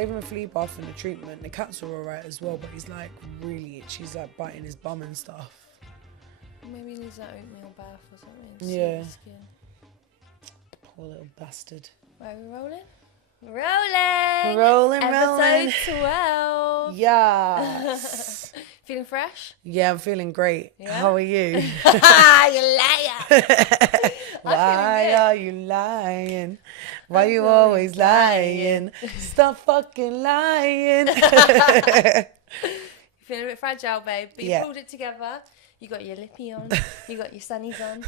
gave him a flea bath and a treatment. The cats were alright as well, but he's like really itchy. He's like biting his bum and stuff. Maybe he needs that oatmeal bath or something. Yeah. Skin. Poor little bastard. Right, we're rolling? Rolling! Rolling. Episode 12. Yes. Feeling fresh? Yeah, I'm feeling great. Yeah? How are you? You liar! Why are you lying? Why you always lying? Stop fucking lying. You're feeling a bit fragile, babe, but you Yeah. pulled it together. You got your lippy on. You got your sunnies on.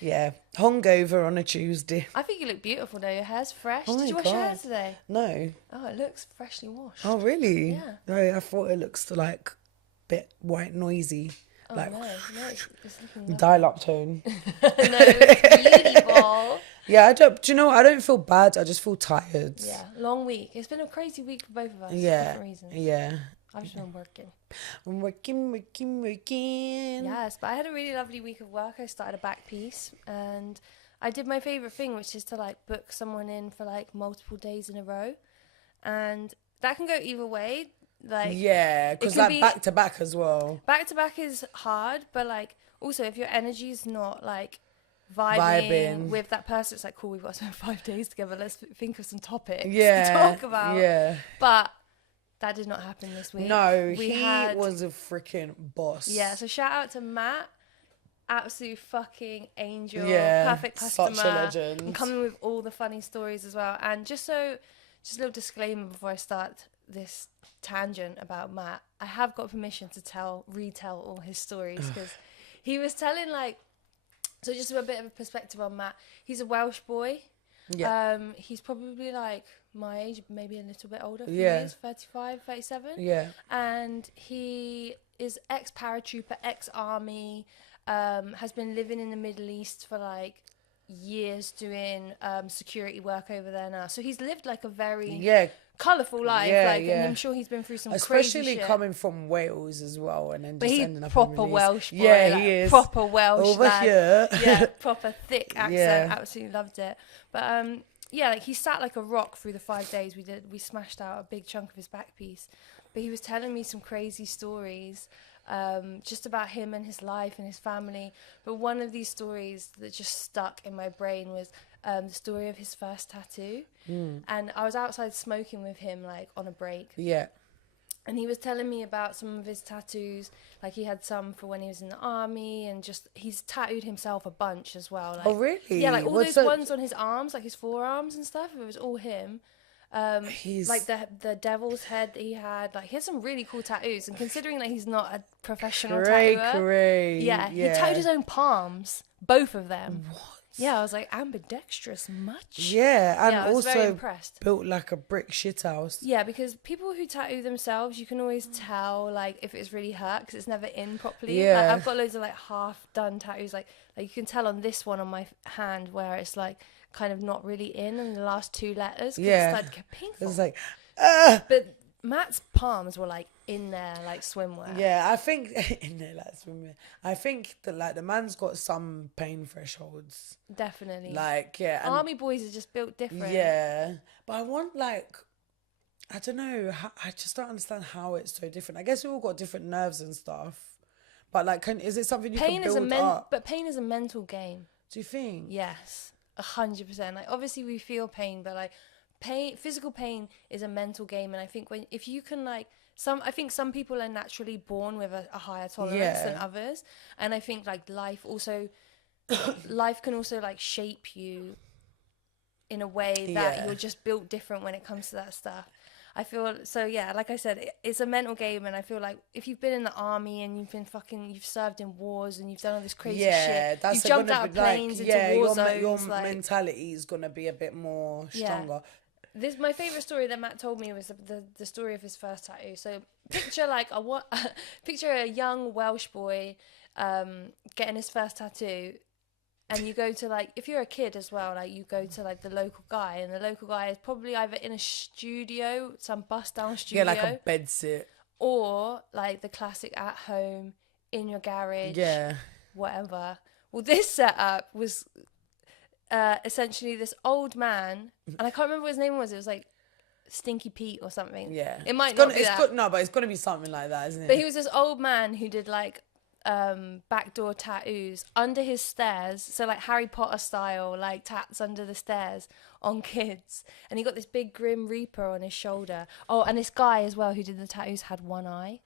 Yeah, hungover on a Tuesday. I think you look beautiful though. Your hair's fresh. Oh Did my you wash your hair God. today? No. Oh, it looks freshly washed. Oh, really? Yeah. No, I thought it looks like a bit white noisy. Oh, like no, it's looking lovely. dial-up tone. No, it's beautiful. Yeah, do you know what? I don't feel bad. I just feel tired. Yeah, long week. It's been a crazy week for both of us. Yeah. Different reasons. Yeah. I've just been working. I'm working. Yes, but I had a really lovely week of work. I started a back piece and I did my favourite thing, which is to like book someone in for like multiple days in a row. And that can go either way. Like, Yeah, because like back to back as well. back to back is hard, but like also if your energy is not like vibing with that person, it's like, cool, we've got to spend 5 days together. Let's think of some topics to talk about. Yeah. But that did not happen this week. No, he was a freaking boss. Yeah, so shout out to Matt. Absolute fucking angel. Yeah, Perfect customer. such a legend. And coming with all the funny stories as well. And just a little disclaimer before I start this tangent about Matt. I have got permission to retell all his stories because he was telling like, so just a bit of a perspective on Matt. He's a Welsh boy. Yeah. He's probably like my age, maybe a little bit older. Yeah. He is 35, 37. Yeah. And he is ex-paratrooper, ex-army, has been living in the Middle East for like years doing security work over there now. So he's lived like a very colourful life. And I'm sure he's been through some crazy shit. Especially coming from Wales as well. And then But just he's ending up proper in the Middle Welsh East. boy. Yeah, like, he is. Proper Welsh Over lad. here. Yeah, proper thick accent. Yeah. Absolutely loved it. But yeah, like he sat like a rock through the 5 days we smashed out a big chunk of his back piece. But he was telling me some crazy stories just about him and his life and his family. But one of these stories that just stuck in my brain was the story of his first tattoo. And I was outside smoking with him like on a break. Yeah. And he was telling me about some of his tattoos. Like he had some for when he was in the army, and just he's tattooed himself a bunch as well. Like, Oh, really? Yeah, like all What's those that? ones on his arms, like his forearms and stuff. It was all him. He's Like the devil's head that he had. Like he had some really cool tattoos. And considering that he's not a professional tattooer, yeah, he tattooed his own palms, both of them. What? Yeah, I was like, ambidextrous much? Yeah, and I was very also impressed. built like a brick shithouse. Yeah, because people who tattoo themselves, you can always tell like if it's really hurt because it's never in properly. Yeah. Like, I've got loads of like half done tattoos. Like you can tell on this one on my hand where it's like kind of not really in the last 2 letters. 'Cause Yeah. it started to get painful. It's like, But Matt's palms were like in there like swimwear. yeah, I think in there, like swimming. I think that like the man's got some pain thresholds. Definitely. Like, yeah, and Army boys are just built different. yeah, but I want like, I don't know. I just don't understand how it's so different. I guess we all got different nerves and stuff, but like, is it something you Pain can is build up? but pain is a mental game. Do you think? Yes, 100%. Like obviously we feel pain, but like physical pain is a mental game. And I think if you can like I think some people are naturally born with a higher tolerance than others. And I think like life can also like shape you in a way that you're just built different when it comes to that stuff. I feel so, yeah, like I said, it's a mental game. And I feel like if you've been in the army and you've served in wars and you've done all this crazy shit, you've jumped out of planes into war zones. Your mentality is going to be a bit more stronger. My favourite story that Matt told me was the story of his first tattoo. So picture like picture a young Welsh boy getting his first tattoo, and you go to like, if you're a kid as well, like you go to like the local guy, and the local guy is probably either in a studio, some bust down studio, like a bed sit, or like the classic at home in your garage, whatever. Well, this setup was essentially this old man, and I can't remember what his name was. It was like Stinky Pete or something. Yeah. It might not be that. No, but it's got to be something like that, isn't it? But he was this old man who did like backdoor tattoos under his stairs, so like Harry Potter style, like tats under the stairs on kids, and he got this big Grim Reaper on his shoulder. Oh, and this guy as well who did the tattoos had one eye.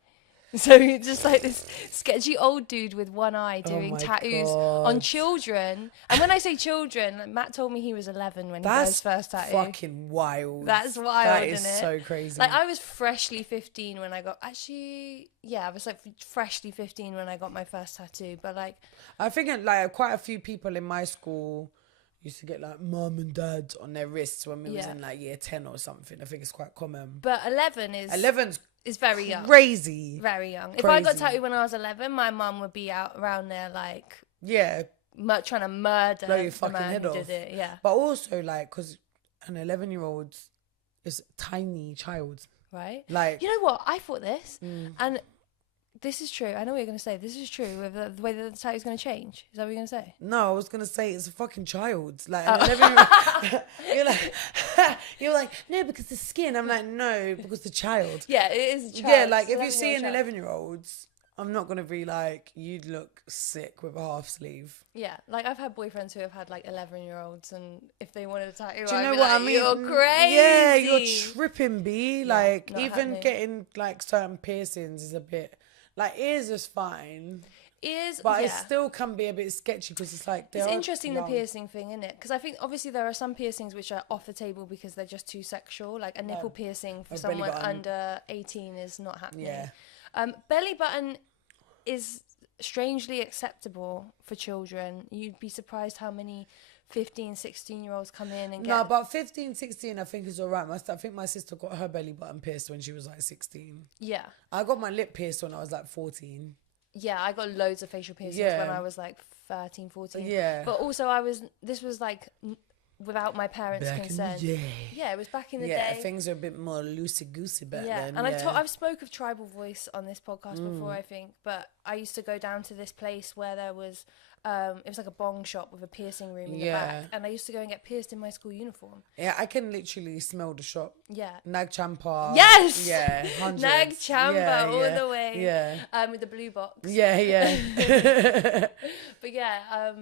So he's just like this sketchy old dude with one eye doing tattoos on children. And when I say children, like Matt told me he was 11 when he got his first tattoo. That's fucking wild. That's wild, that isn't is it? so crazy. Like I was freshly 15 when I got, I was like freshly 15 when I got my first tattoo. But like, I think like quite a few people in my school used to get like mum and dad on their wrists when we was in like year 10 or something. I think it's quite common. But 11's very young. Crazy. Very young. If I got tattooed when I was 11, my mum would be out around there like... Yeah. Trying to murder blow your the fucking man head who off. did it, yeah. But also like, because an 11-year-old is a tiny child. Right? Like... You know what? I thought this, and this is true. I know what you're going to say. This is true with the way that the tattoo's going to change. Is that what you're going to say? No, I was going to say it's a fucking child. Like, an 11-year-old... you're like, no, because the skin. I'm like, no, because the child. Yeah, it is a child. Yeah, like, if you see an 11-year-old, I'm not going to be like, you'd look sick with a half sleeve. Yeah, like, I've had boyfriends who have had, like, 11-year-olds, and if they wanted a tattoo, do you know I'd be what like, I mean? You're crazy. Yeah, you're tripping, B. Yeah, like, not even happening. getting, like, certain piercings is a bit... Like, ears is fine. But it still can be a bit sketchy because it's like... It's interesting, the piercing thing, isn't it? Because I think, obviously, there are some piercings which are off the table because they're just too sexual. Like, a nipple piercing for someone under 18 is not happening. Yeah. Belly button is strangely acceptable for children. You'd be surprised how many 15, 16-year-olds come in and get... No, but 15, 16, I think is all right. I think my sister got her belly button pierced when she was like 16. Yeah. I got my lip pierced when I was like 14. Yeah, I got loads of facial piercings when I was like 13, 14. Yeah. But also this was like without my parents' consent. Yeah, it was back in the day. Yeah, things are a bit more loosey-goosey back then. And I've spoke of Tribal Voice on this podcast before, I think, but I used to go down to this place where there was, it was like a bong shop with a piercing room in the back, and I used to go and get pierced in my school uniform. Yeah, I can literally smell the shop. Yeah. Nag Champa. Yes! Yeah, 100. Nag Champa all the way. Yeah. With the blue box. Yeah. But yeah,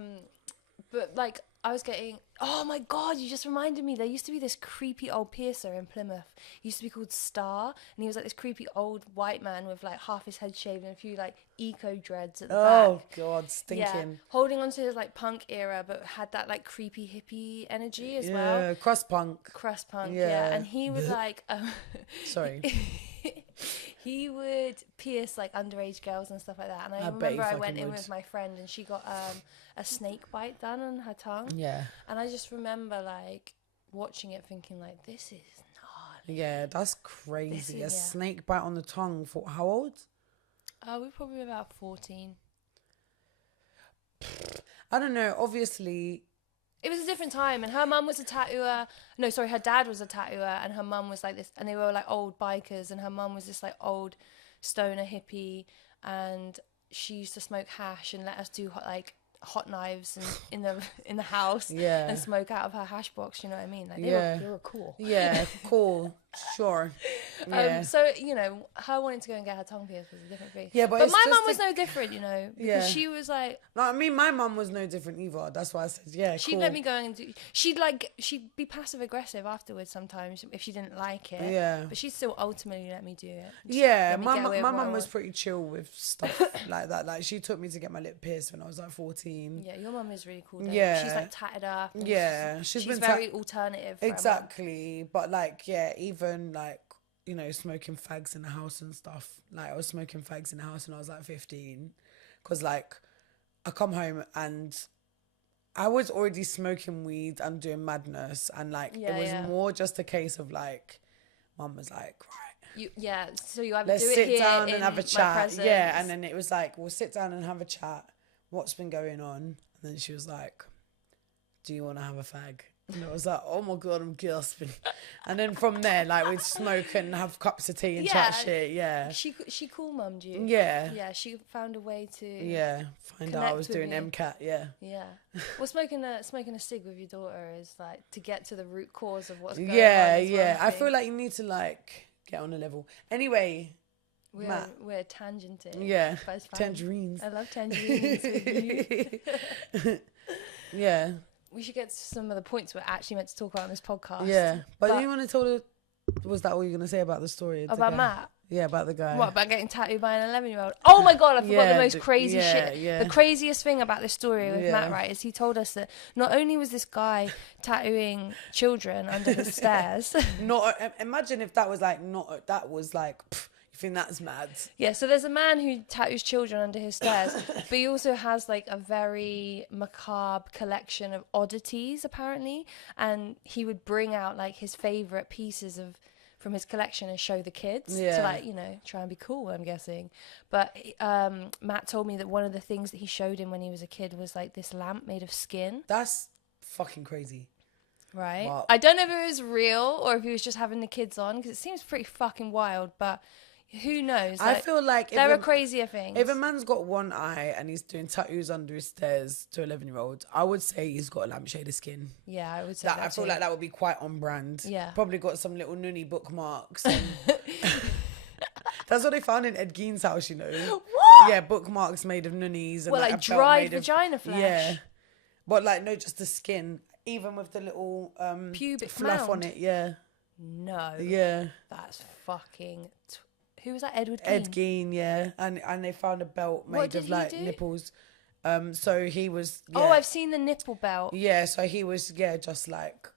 but like, I was getting... Oh my God, you just reminded me. There used to be this creepy old piercer in Plymouth. He used to be called Star. And he was like this creepy old white man with like half his head shaved and a few like eco dreads at the back. Oh God, stinking. Yeah, holding on to his like punk era, but had that like creepy hippie energy as well. Yeah, crust punk. Yeah. And he would like... Sorry. He would pierce like underage girls and stuff like that. And I remember I went in with my friend and she got a snake bite done on her tongue. Yeah. And I just remember like watching it thinking like, this is gnarly. Yeah, that's crazy. A snake bite on the tongue for how old? We're probably about 14. I don't know. Obviously... It was a different time, and her mum was a tattooer. No, sorry, her dad was a tattooer, and her mum was like this, and they were like old bikers, and her mum was this like old stoner hippie, and she used to smoke hash and let us do hot knives and in the house and smoke out of her hash box. You know what I mean? Like they were cool. Yeah, cool. Sure. Yeah. So you know, her wanting to go and get her tongue pierced was a different thing. Yeah, but my mum was no different. You know, because she was like. No, I mean, my mum was no different either. That's why I said, yeah. She'd let me go and do. She'd be passive aggressive afterwards sometimes if she didn't like it. Yeah. But she'd still ultimately let me do it. Yeah, my mum was pretty chill with stuff like that. Like she took me to get my lip pierced when I was like 14. Yeah, your mum is really cool. Though. Yeah. She's like tatted up. Yeah, she's very alternative. Exactly, but like even like, you know, smoking fags in the house and stuff. Like I was smoking fags in the house when I was like 15, because like I come home and I was already smoking weed and doing madness, and like it was more just a case of like, mum was like, right, so you either let's do it sit here down and have a chat. Yeah, and then it was like, we'll sit down and have a chat. What's been going on? And then she was like, do you want to have a fag? And I was like, oh my God, I'm gasping. And then from there, like, we'd smoke and have cups of tea and chat shit, yeah. She cool mummed you. Yeah. Yeah, she found a way to... Yeah, find out I was doing MCAT, yeah. Yeah. Well, smoking a cig with your daughter is, like, to get to the root cause of what's going on. Yeah. I feel like you need to, like, get on a level. Anyway... We're tangenting. Yeah, tangerines. I love tangerines with you. Yeah. We should get to some of the points we're actually meant to talk about on this podcast. Yeah, but you want to tell the... Was that all you're going to say about the story? About Matt? Yeah, about the guy. What, about getting tattooed by an 11-year-old? Oh my God, I forgot the most crazy shit. Yeah. The craziest thing about this story with Matt, right, is he told us that not only was this guy tattooing children under the stairs... Imagine if that was like... You think that's mad? Yeah, so there's a man who tattoos children under his stairs, but he also has like a very macabre collection of oddities, apparently, and he would bring out like his favourite pieces from his collection and show the kids to, like, you know, try and be cool, I'm guessing. But Matt told me that one of the things that he showed him when he was a kid was like this lamp made of skin. That's fucking crazy. Right? Wow. I don't know if it was real or if he was just having the kids on, because it seems pretty fucking wild, but... Who knows? I feel like there are crazier things. If a man's got one eye and he's doing tattoos under his stairs to 11-year-olds, I would say he's got a lampshade of skin. Yeah, I would say that I feel like that would be quite on brand. Yeah. Probably got some little noonie bookmarks. That's what they found in Ed Gein's house, you know. What? Yeah, bookmarks made of noonies. And like dried vagina flesh. Yeah. But like, no, just the skin. Even with the little pubic fluff mound. on it, yeah. No. Yeah. That's fucking... Who was that? Ed Gein? Ed Gein, yeah. And they found a belt made of like nipples. So he was... Yeah. Oh, I've seen the nipple belt. Yeah, so he was, just like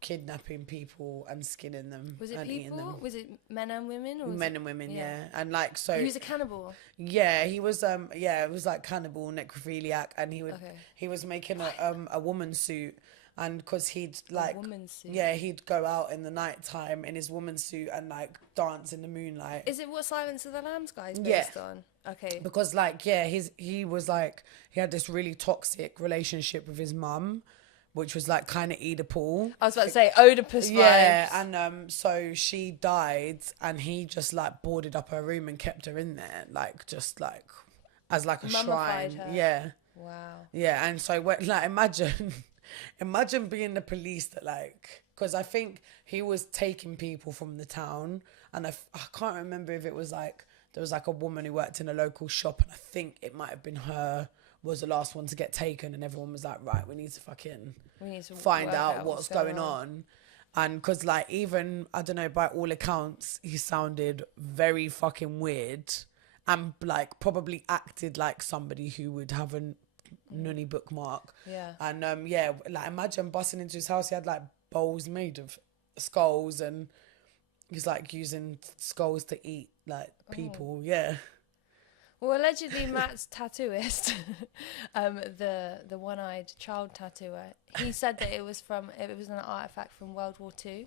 kidnapping people and skinning them. Was it and people? eating them. Was it men and women? Or men and women, yeah. And like, so... He was a cannibal? Yeah, he was, it was like cannibal, necrophiliac, and he was making a woman's suit. And because he'd like, he'd go out in the night time in his woman's suit and like dance in the moonlight. Is it what Silence of the Lambs guy is based on? Okay. Because like, he was like, he had this really toxic relationship with his mum, which was like kind of Oedipal. I was about to say Oedipus vibes. Yeah, and so she died and he just like boarded up her room and kept her in there, like just like as like a mummified shrine. Her. Yeah. Wow. Yeah, and so like imagine being the police that like, because I think he was taking people from the town, and I can't remember if it was like there was like a woman who worked in a local shop, and I think it might have been her was the last one to get taken, and everyone was like, right, we need to find out what's going on. And because like, even I don't know, by all accounts he sounded very fucking weird and like probably acted like somebody who would have a noonie bookmark. Yeah. And like imagine busting into his house. He had like bowls made of skulls, and he's like using skulls to eat like people. Yeah. Well, allegedly Matt's tattooist, the one-eyed child tattooer, he said that it was an artifact from World War II.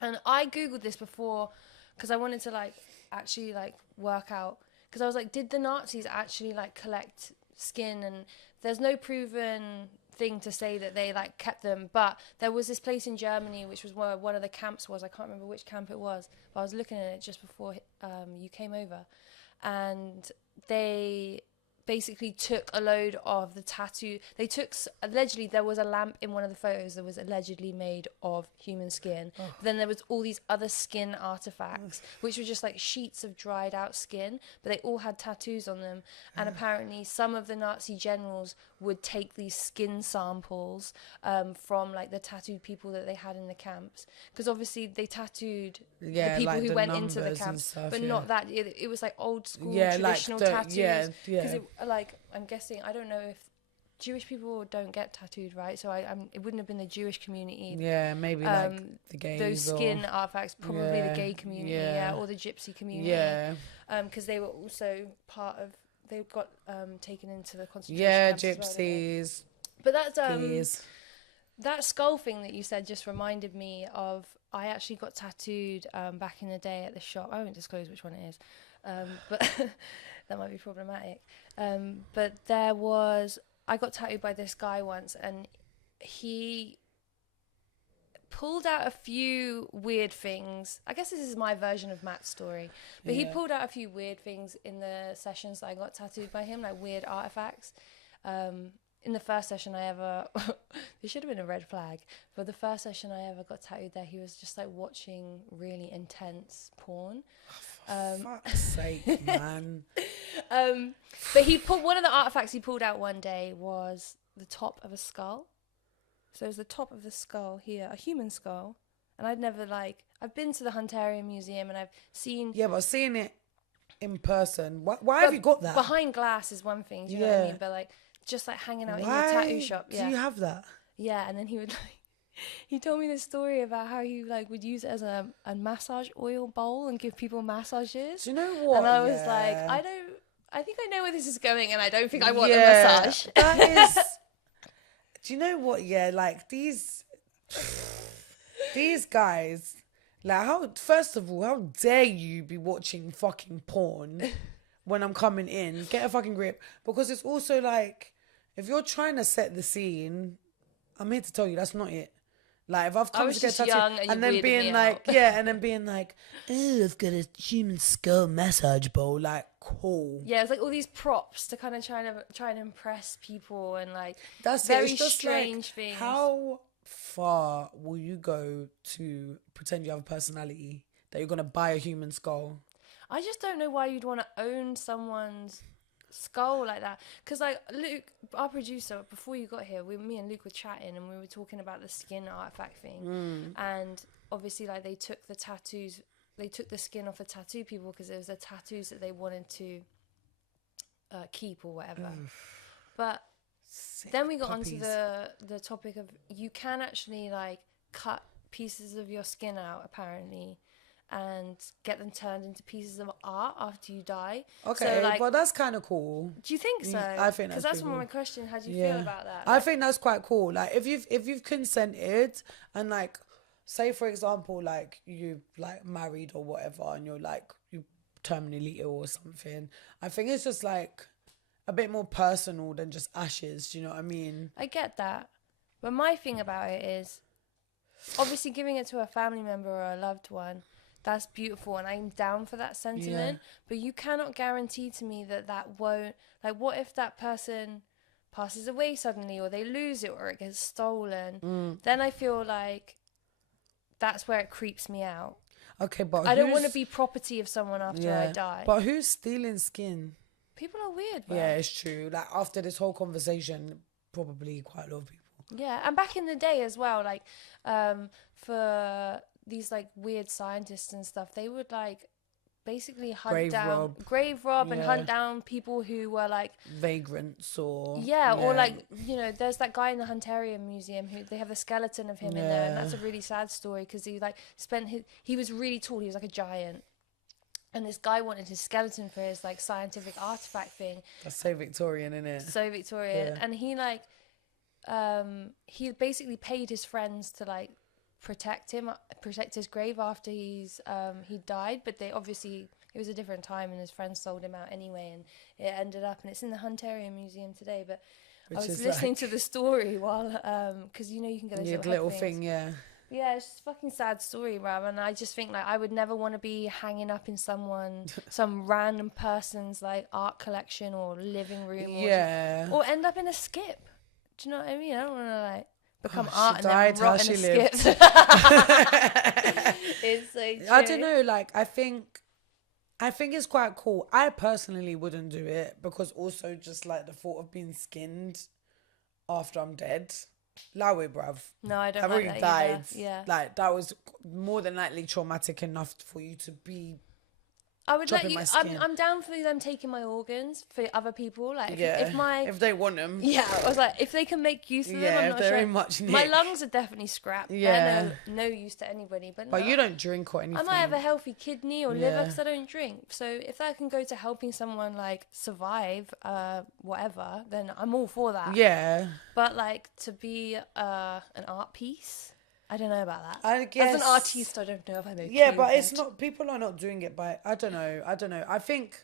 And I googled this before because I wanted to like actually like work out, because I was like, did the Nazis actually like collect skin? And there's no proven thing to say that they like kept them, but there was this place in Germany which was where one of the camps was. I can't remember which camp it was, but I was looking at it just before you came over, and they basically took a load of the tattoo. Allegedly there was a lamp in one of the photos that was allegedly made of human skin. Oh. Then there was all these other skin artifacts, which were just like sheets of dried out skin, but they all had tattoos on them. And apparently some of the Nazi generals would take these skin samples from like the tattooed people that they had in the camps, because obviously they tattooed the people like who went into the camps stuff, but not that it was like old school traditional tattoos, because like I'm guessing, I don't know if Jewish people don't get tattooed, right? So it wouldn't have been the Jewish community. Yeah, maybe like the gays. Those skin artifacts, probably the gay community, or the gypsy community. Yeah. Because they were also they got taken into the concentration camps. Yeah, gypsies. But that's that skull thing that you said just reminded me of. I actually got tattooed back in the day at the shop. I won't disclose which one it is, but that might be problematic. But I got tattooed by this guy once, and he pulled out a few weird things. I guess this is my version of Matt's story, but he pulled out a few weird things in the sessions that I got tattooed by him, like weird artifacts. In the first session I ever, there should have been a red flag, but the first session I ever got tattooed there, he was just like watching really intense porn. For fuck's sake, man. But one of the artifacts he pulled out one day was the top of a skull. So it was the top of the skull here, a human skull. And I've been to the Hunterian Museum and I've seen... Yeah, but seeing it in person, why have you got that? Behind glass is one thing, do you know what I mean? But like, just like hanging out in your tattoo shop. Yeah. Do you have that? Yeah, and then he would like... He told me this story about how he like would use it as a massage oil bowl and give people massages. Do you know what? And I was like, I think I know where this is going and I don't think I want a massage. That is... Do you know what? Yeah, like these guys, like first of all, how dare you be watching fucking porn when I'm coming in? Get a fucking grip. Because it's also like, if you're trying to set the scene, I'm here to tell you that's not it. Like if I've come to get tattooed and then being like, oh, I've got a human skull massage bowl, like cool. Yeah, it's like all these props to kind of try and impress people and like that's very it's just strange like, things. How far will you go to pretend you have a personality that you're gonna buy a human skull? I just don't know why you'd want to own someone's skull like that, because like Luke, our producer, before you got here, me and Luke were chatting and we were talking about the skin artifact thing, and obviously like they took the skin off of tattoo people because it was the tattoos that they wanted to keep or whatever. But then we got onto the topic of you can actually like cut pieces of your skin out apparently and get them turned into pieces of art after you die. Okay, so, like, but that's kind of cool. Do you think so? I think because that's one of my questions. How do you feel about that? I think that's quite cool. Like if you've consented and like, say for example, like you like married or whatever, and you're like you terminally ill or something. I think it's just like a bit more personal than just ashes. Do you know what I mean? I get that, but my thing about it is, obviously giving it to a family member or a loved one. That's beautiful and I'm down for that sentiment, but you cannot guarantee to me that won't, like what if that person passes away suddenly or they lose it or it gets stolen, then I feel like that's where it creeps me out. Okay, but I don't want to be property of someone after I die. But who's stealing skin? People are weird, man. Yeah, it's true. Like after this whole conversation, probably quite a lot of people. Yeah, and back in the day as well, like for these like weird scientists and stuff, they would like basically grave rob and hunt down people who were like vagrants or or like, you know, there's that guy in the Hunterian Museum who they have a skeleton of him in there, and that's a really sad story because he like he was really tall, he was like a giant, and this guy wanted his skeleton for his like scientific artifact thing. That's so Victorian, isn't it? So Victorian. And he like he basically paid his friends to like protect his grave after he died, but they obviously, it was a different time and his friends sold him out anyway, and it ended up, and it's in the Hunterian Museum today. But I was listening to the story while because you know you can get those little thing. Yeah, it's just a fucking sad story, bruv. And I just think like I would never want to be hanging up in some random person's like art collection or living room or end up in a skip. Do you know what I mean? I don't want to like become art and then rot in a skip. It's so true. I don't know, like I think it's quite cool. I personally wouldn't do it because also just like the thought of being skinned after I'm dead. Allow it, bruv. No, I don't. I've already died. Yeah, like that was more than likely traumatic enough for you to be. I would let you. I'm down for them taking my organs for other people. Like if they want them. Yeah, I was like, if they can make use of them, I'm not very sure. much. My lungs are definitely scrapped. Yeah, they're no use to anybody. But you don't drink or anything. I might have a healthy kidney or liver because I don't drink. So if that can go to helping someone like survive, whatever, then I'm all for that. Yeah. But like to be an art piece. I don't know about that. I guess as an artist, I don't know if I make. Yeah, but it's not. People are not doing it by. I don't know. I think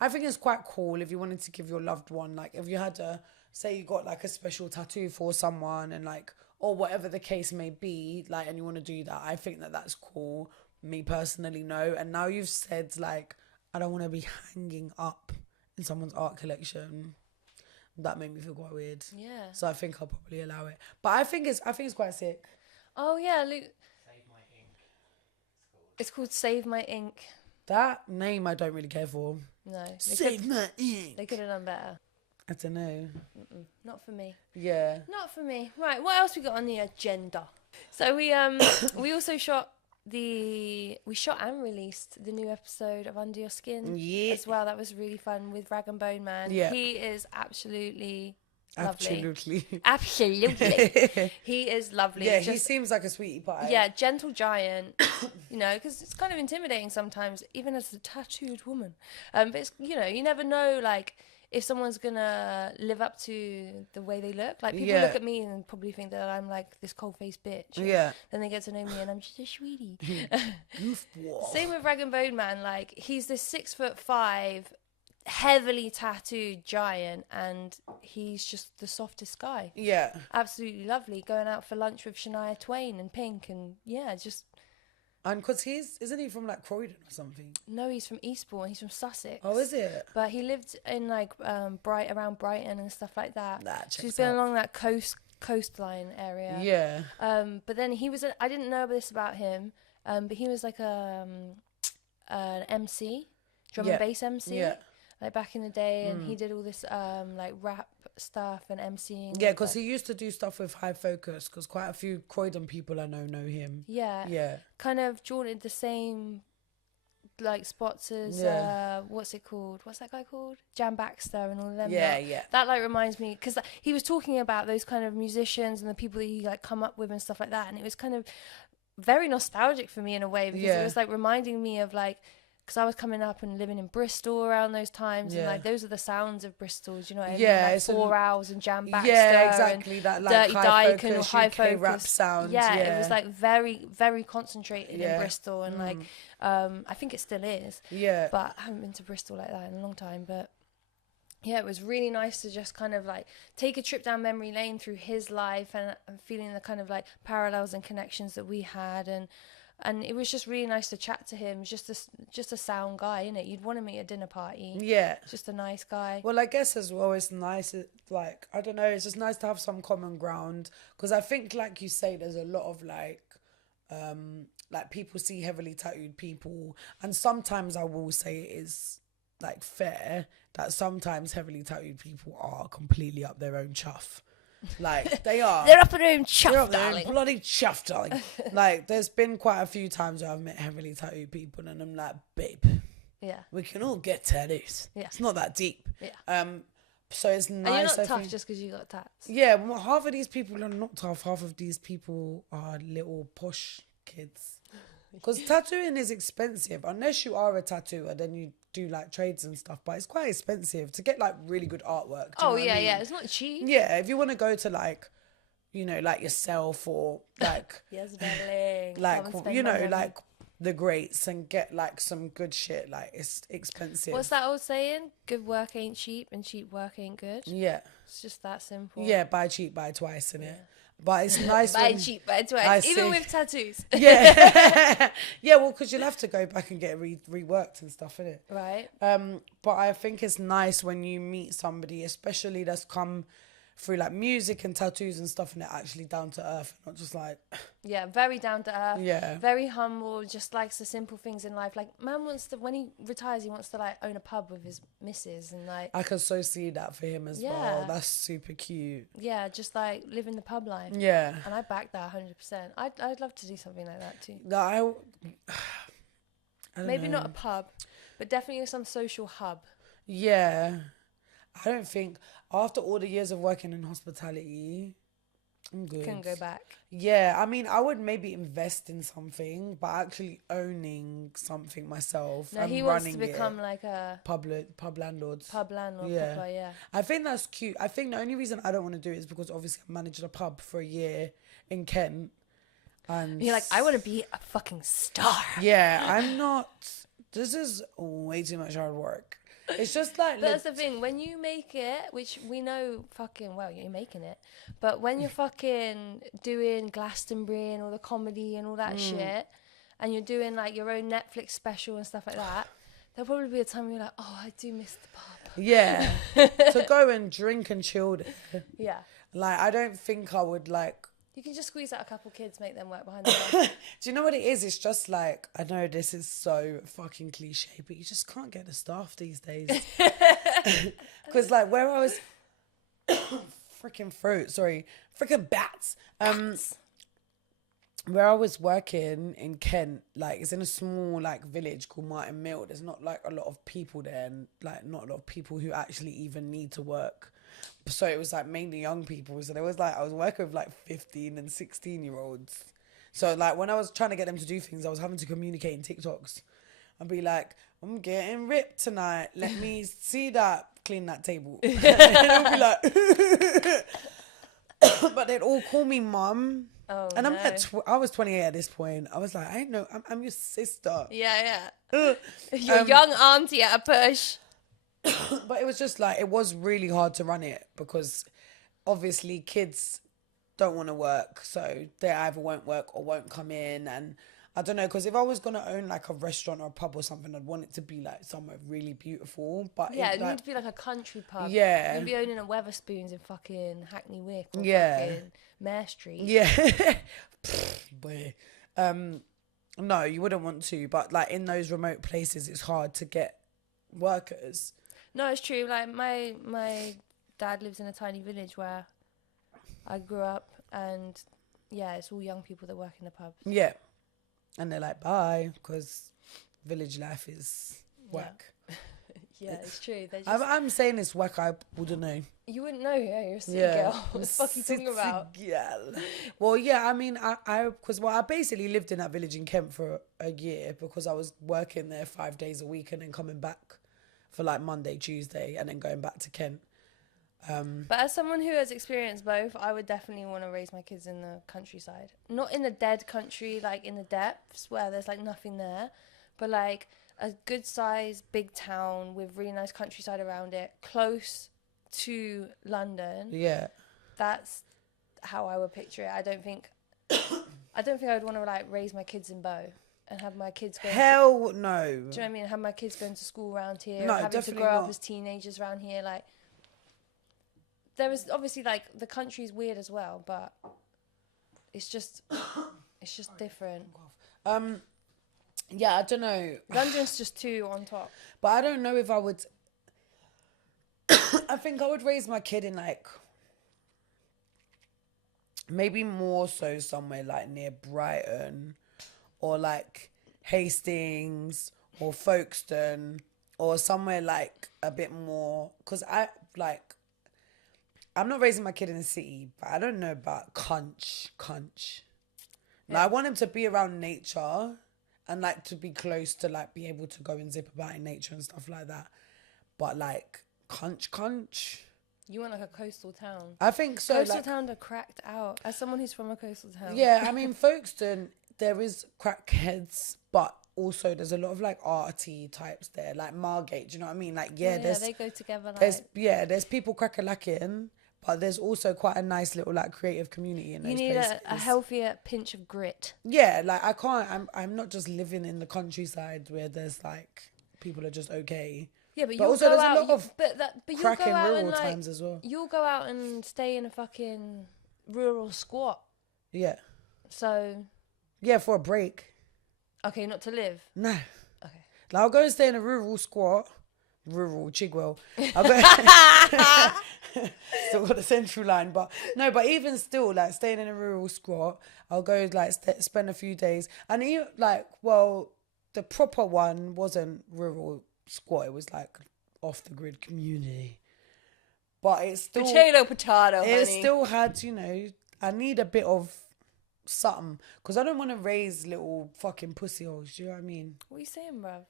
it's quite cool if you wanted to give your loved one, like if you had to say you got like a special tattoo for someone, and like or whatever the case may be, like, and you want to do that, I think that that's cool. Me personally, no. And now you've said, like, I don't want to be hanging up in someone's art collection. That made me feel quite weird. Yeah. So I think I'll probably allow it. But I think it's quite sick. Oh yeah, Luke. Save My Ink. It's called Save My Ink. That name I don't really care for. No. Save My Ink. They could have done better. I don't know. Not for me. Yeah. Not for me. Right, what else we got on the agenda? So we we also shot and released the new episode of Under Your Skin as well. That was really fun with Rag and Bone Man. Yeah. He is absolutely lovely. Absolutely. He is lovely. Yeah, he seems like a sweetie pie. Yeah, gentle giant, you know, because it's kind of intimidating sometimes, even as a tattooed woman. But it's, you know, you never know, like, if someone's gonna live up to the way they look. Like, people look at me and probably think that I'm like this cold-faced bitch. Yeah. Then they get to know me and I'm just a sweetie. Goofball. Same with Rag and Bone Man. Like, he's this 6'5", heavily tattooed giant, and he's just the softest guy. Yeah. Absolutely lovely. Going out for lunch with Shania Twain and Pink, and yeah, just... And because isn't he from like Croydon or something? No, he's from Eastbourne. He's from Sussex. Oh, is it? But he lived in like around Brighton and stuff like that. That So he's been along that coastline area. Yeah. But then he was I didn't know this about him. But he was like an MC, drum and bass MC. Yeah. Like back in the day, and he did all this like rap stuff and MCing. Yeah, because he used to do stuff with High Focus, because quite a few Croydon people I know him. Yeah. Yeah. Kind of jaunted the same like spots as what's it called? What's that guy called? Jam Baxter and all of them. Yeah, yeah. That like reminds me, because he was talking about those kind of musicians and the people that he like come up with and stuff like that, and it was kind of very nostalgic for me in a way, because it was like reminding me of like, because I was coming up and living in Bristol around those times, and like those are the sounds of Bristol. Do you know what I mean? Yeah, like 4 Hours and Jam Baxter. Yeah, exactly. That like Dirty Dyke and High UK Focus rap sound. Yeah, it was like very, very concentrated in Yeah. Bristol, and like I think it still is. Yeah. But I haven't been to Bristol like that in a long time. But yeah, it was really nice to just kind of like take a trip down memory lane through his life, and feeling the kind of like parallels and connections that we had, and it was just really nice to chat to him. Just a sound guy, innit? You'd want him at a dinner party. Yeah. Just a nice guy. Well, I guess as well, it's nice, like, I don't know, it's just nice to have some common ground. Because I think, like you say, there's a lot of, like people see heavily tattooed people. And sometimes I will say it is, like, fair that sometimes heavily tattooed people are completely up their own chuff. Like, they are. They're up their own They're chuff, up their darling. bloody chuff, darling. Like, there's been quite a few times where I've met heavily tattooed people and I'm like, babe, Yeah. we can all get tattoos. Yeah. It's not that deep. Yeah. So it's nice. And you're not I tough think. just because you got tats. Yeah, well, half of these people are not tough. Half of these people are little posh kids. Because tattooing is expensive. Unless you are a tattooer, then you do like trades and stuff. But it's quite expensive to get like really good artwork. Do you know what I mean? Yeah. It's not cheap. Yeah, if you want to go to like, you know, like yourself or like, Yes, darling. like, Come and spend you my know, money. like the greats and get like some good shit. Like, it's expensive. What's that old saying? Good work ain't cheap and cheap work ain't good. Yeah. It's just that simple. Yeah, buy cheap, buy twice, innit? But it's nice Buy when... cheap, buy twice. I Even see. with tattoos. Yeah. Yeah, well, because you'll have to go back and get reworked and stuff, innit? Right. But I think it's nice when you meet somebody, especially that's come through like music and tattoos and stuff, and they're actually down to earth, not just like... Yeah, very down to earth. Yeah. Very humble, just likes the simple things in life. Like, man wants to, when he retires, he wants to like own a pub with his missus and like... I can so see that for him as well. That's super cute. Yeah, just like living the pub life. Yeah. And I back that 100%. I'd love to do something like that too. No, I don't Maybe know. not a pub, but definitely some social hub. Yeah. I don't think... After all the years of working in hospitality, I'm good. Can go back. Yeah, I mean, I would maybe invest in something, but actually owning something myself No, and he wants to running become like a pub landlords. pub landlord. Yeah. Proper, yeah. I think that's cute. I think the only reason I don't want to do it is because obviously I managed a pub for a year in Kent. And You're like, I want to be a fucking star. Yeah, I'm not. This is way too much hard work. It's just like... That's the thing. When you make it, which we know fucking well, you're making it. But when you're fucking doing Glastonbury and all the comedy and all that shit, and you're doing like your own Netflix special and stuff like that, there'll probably be a time where you're like, oh, I do miss the pub. Yeah. To go and drink and chill there. Yeah. Like, I don't think I would like... You can just squeeze out a couple kids, make them work behind the bar. Do you know what it is? It's just like, I know this is so fucking cliche, but you just can't get the staff these days. Because like where I was... freaking bats. Where I was working in Kent, like it's in a small like village called Martin Mill. There's not like a lot of people there, and like not a lot of people who actually even need to work. So it was like mainly young people. So there was like, I was working with like 15 and 16-year-olds. So like when I was trying to get them to do things, I was having to communicate in TikToks. I'd be like, I'm getting ripped tonight. Let me see that. Clean that table. And I'd be like, but they'd all call me mum. Oh, and I'm no. I was 28 at this point. I was like, I know, I'm your sister. Yeah. Your young auntie at a push. But it was just like, it was really hard to run it because obviously kids don't want to work. So they either won't work or won't come in. And I don't know, because if I was going to own like a restaurant or a pub or something, I'd want it to be like somewhere really beautiful. But yeah, it need to be like a country pub. Yeah. You'd be owning a Weatherspoons in fucking Hackney Wick or fucking Mare Street. Yeah. Boy. No, you wouldn't want to. But like in those remote places, it's hard to get workers. No, it's true. Like my dad lives in a tiny village where I grew up, and yeah, it's all young people that work in the pubs. Yeah. And they're like, bye, because village life is whack. Yeah, it's true. Just... I'm saying it's whack, I wouldn't know. You wouldn't know, yeah, you're a city girl. What the fuck are you talking about? Girl. Well, yeah, I mean, I basically lived in that village in Kent for a year because I was working there 5 days a week and then coming back for like Monday, Tuesday, and then going back to Kent. But as someone who has experienced both, I would definitely want to raise my kids in the countryside. Not in the dead country, like in the depths where there's like nothing there, but like a good sized big town with really nice countryside around it, close to London. Yeah. That's how I would picture it. I don't think I would want to like raise my kids in Bow and have my kids go no. Do you know what I mean? Have my kids going to school around here, No, having to definitely grow not. up as teenagers around here, like there is obviously like the country's weird as well, but it's just different. Yeah, I don't know. London's just too on top. But I don't know if I would. I think I would raise my kid in like maybe more so somewhere like near Brighton or like Hastings or Folkestone or somewhere like a bit more, because I'm not raising my kid in the city, but I don't know about Cunch. Yeah. Now, I want him to be around nature and like to be close to like be able to go and zip about in nature and stuff like that. But like Cunch. You want like a coastal town? I think so. Coastal like, towns are cracked out. As someone who's from a coastal town. Yeah, I mean Folkestone, there is crackheads, but also there's a lot of like arty types there, like Margate. Do you know what I mean? Like yeah, they go together. There's people crack-a-lacking, but there's also quite a nice little like creative community in those places. You need a healthier pinch of grit. Yeah, like I can't. I'm not just living in the countryside where there's like people are just okay. Yeah, but also go there's out, a lot of crack in rural and, like, times as well. You'll go out and stay in a fucking rural squat. Yeah. So. Yeah, for a break. Okay, not to live. No. Okay. Like, I'll go and stay in a rural squat. Rural Chigwell. I'll go. Still got the central line, but no. But even still, like staying in a rural squat, I'll go like spend a few days, and even like, well, the proper one wasn't rural squat. It was like off the grid community, but it's still potato. It honey. still had, you know, I need a bit of something because I don't want to raise little fucking pussy holes. Do you know what I mean? What are you saying, bruv?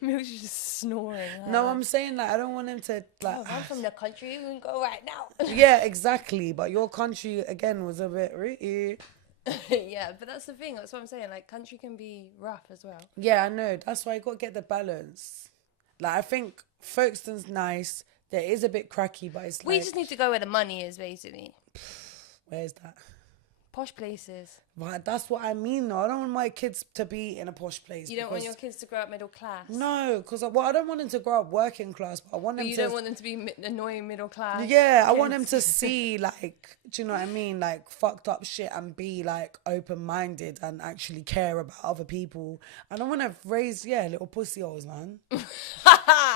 Milk's just snoring. No, I'm saying like I don't want him to like. Oh, I'm from the country. You can go right now. Yeah, exactly. But your country again was a bit. Yeah, but that's the thing. That's what I'm saying. Like, country can be rough as well. Yeah, I know. That's why you got to get the balance. Like, I think Folkestone's nice. There is a bit cracky, but it's We like... just need to go where the money is, basically. Where's that? Posh places. Right, that's what I mean, though. I don't want my kids to be in a posh place. You don't want your kids to grow up middle class. No, because I don't want them to grow up working class, but I want But them you to... don't want them to be annoying middle class. Yeah, I kids. want them to see, like, do you know what I mean? Like, fucked up shit and be, like, open-minded and actually care about other people. I don't want to raise, little pussy holes, man.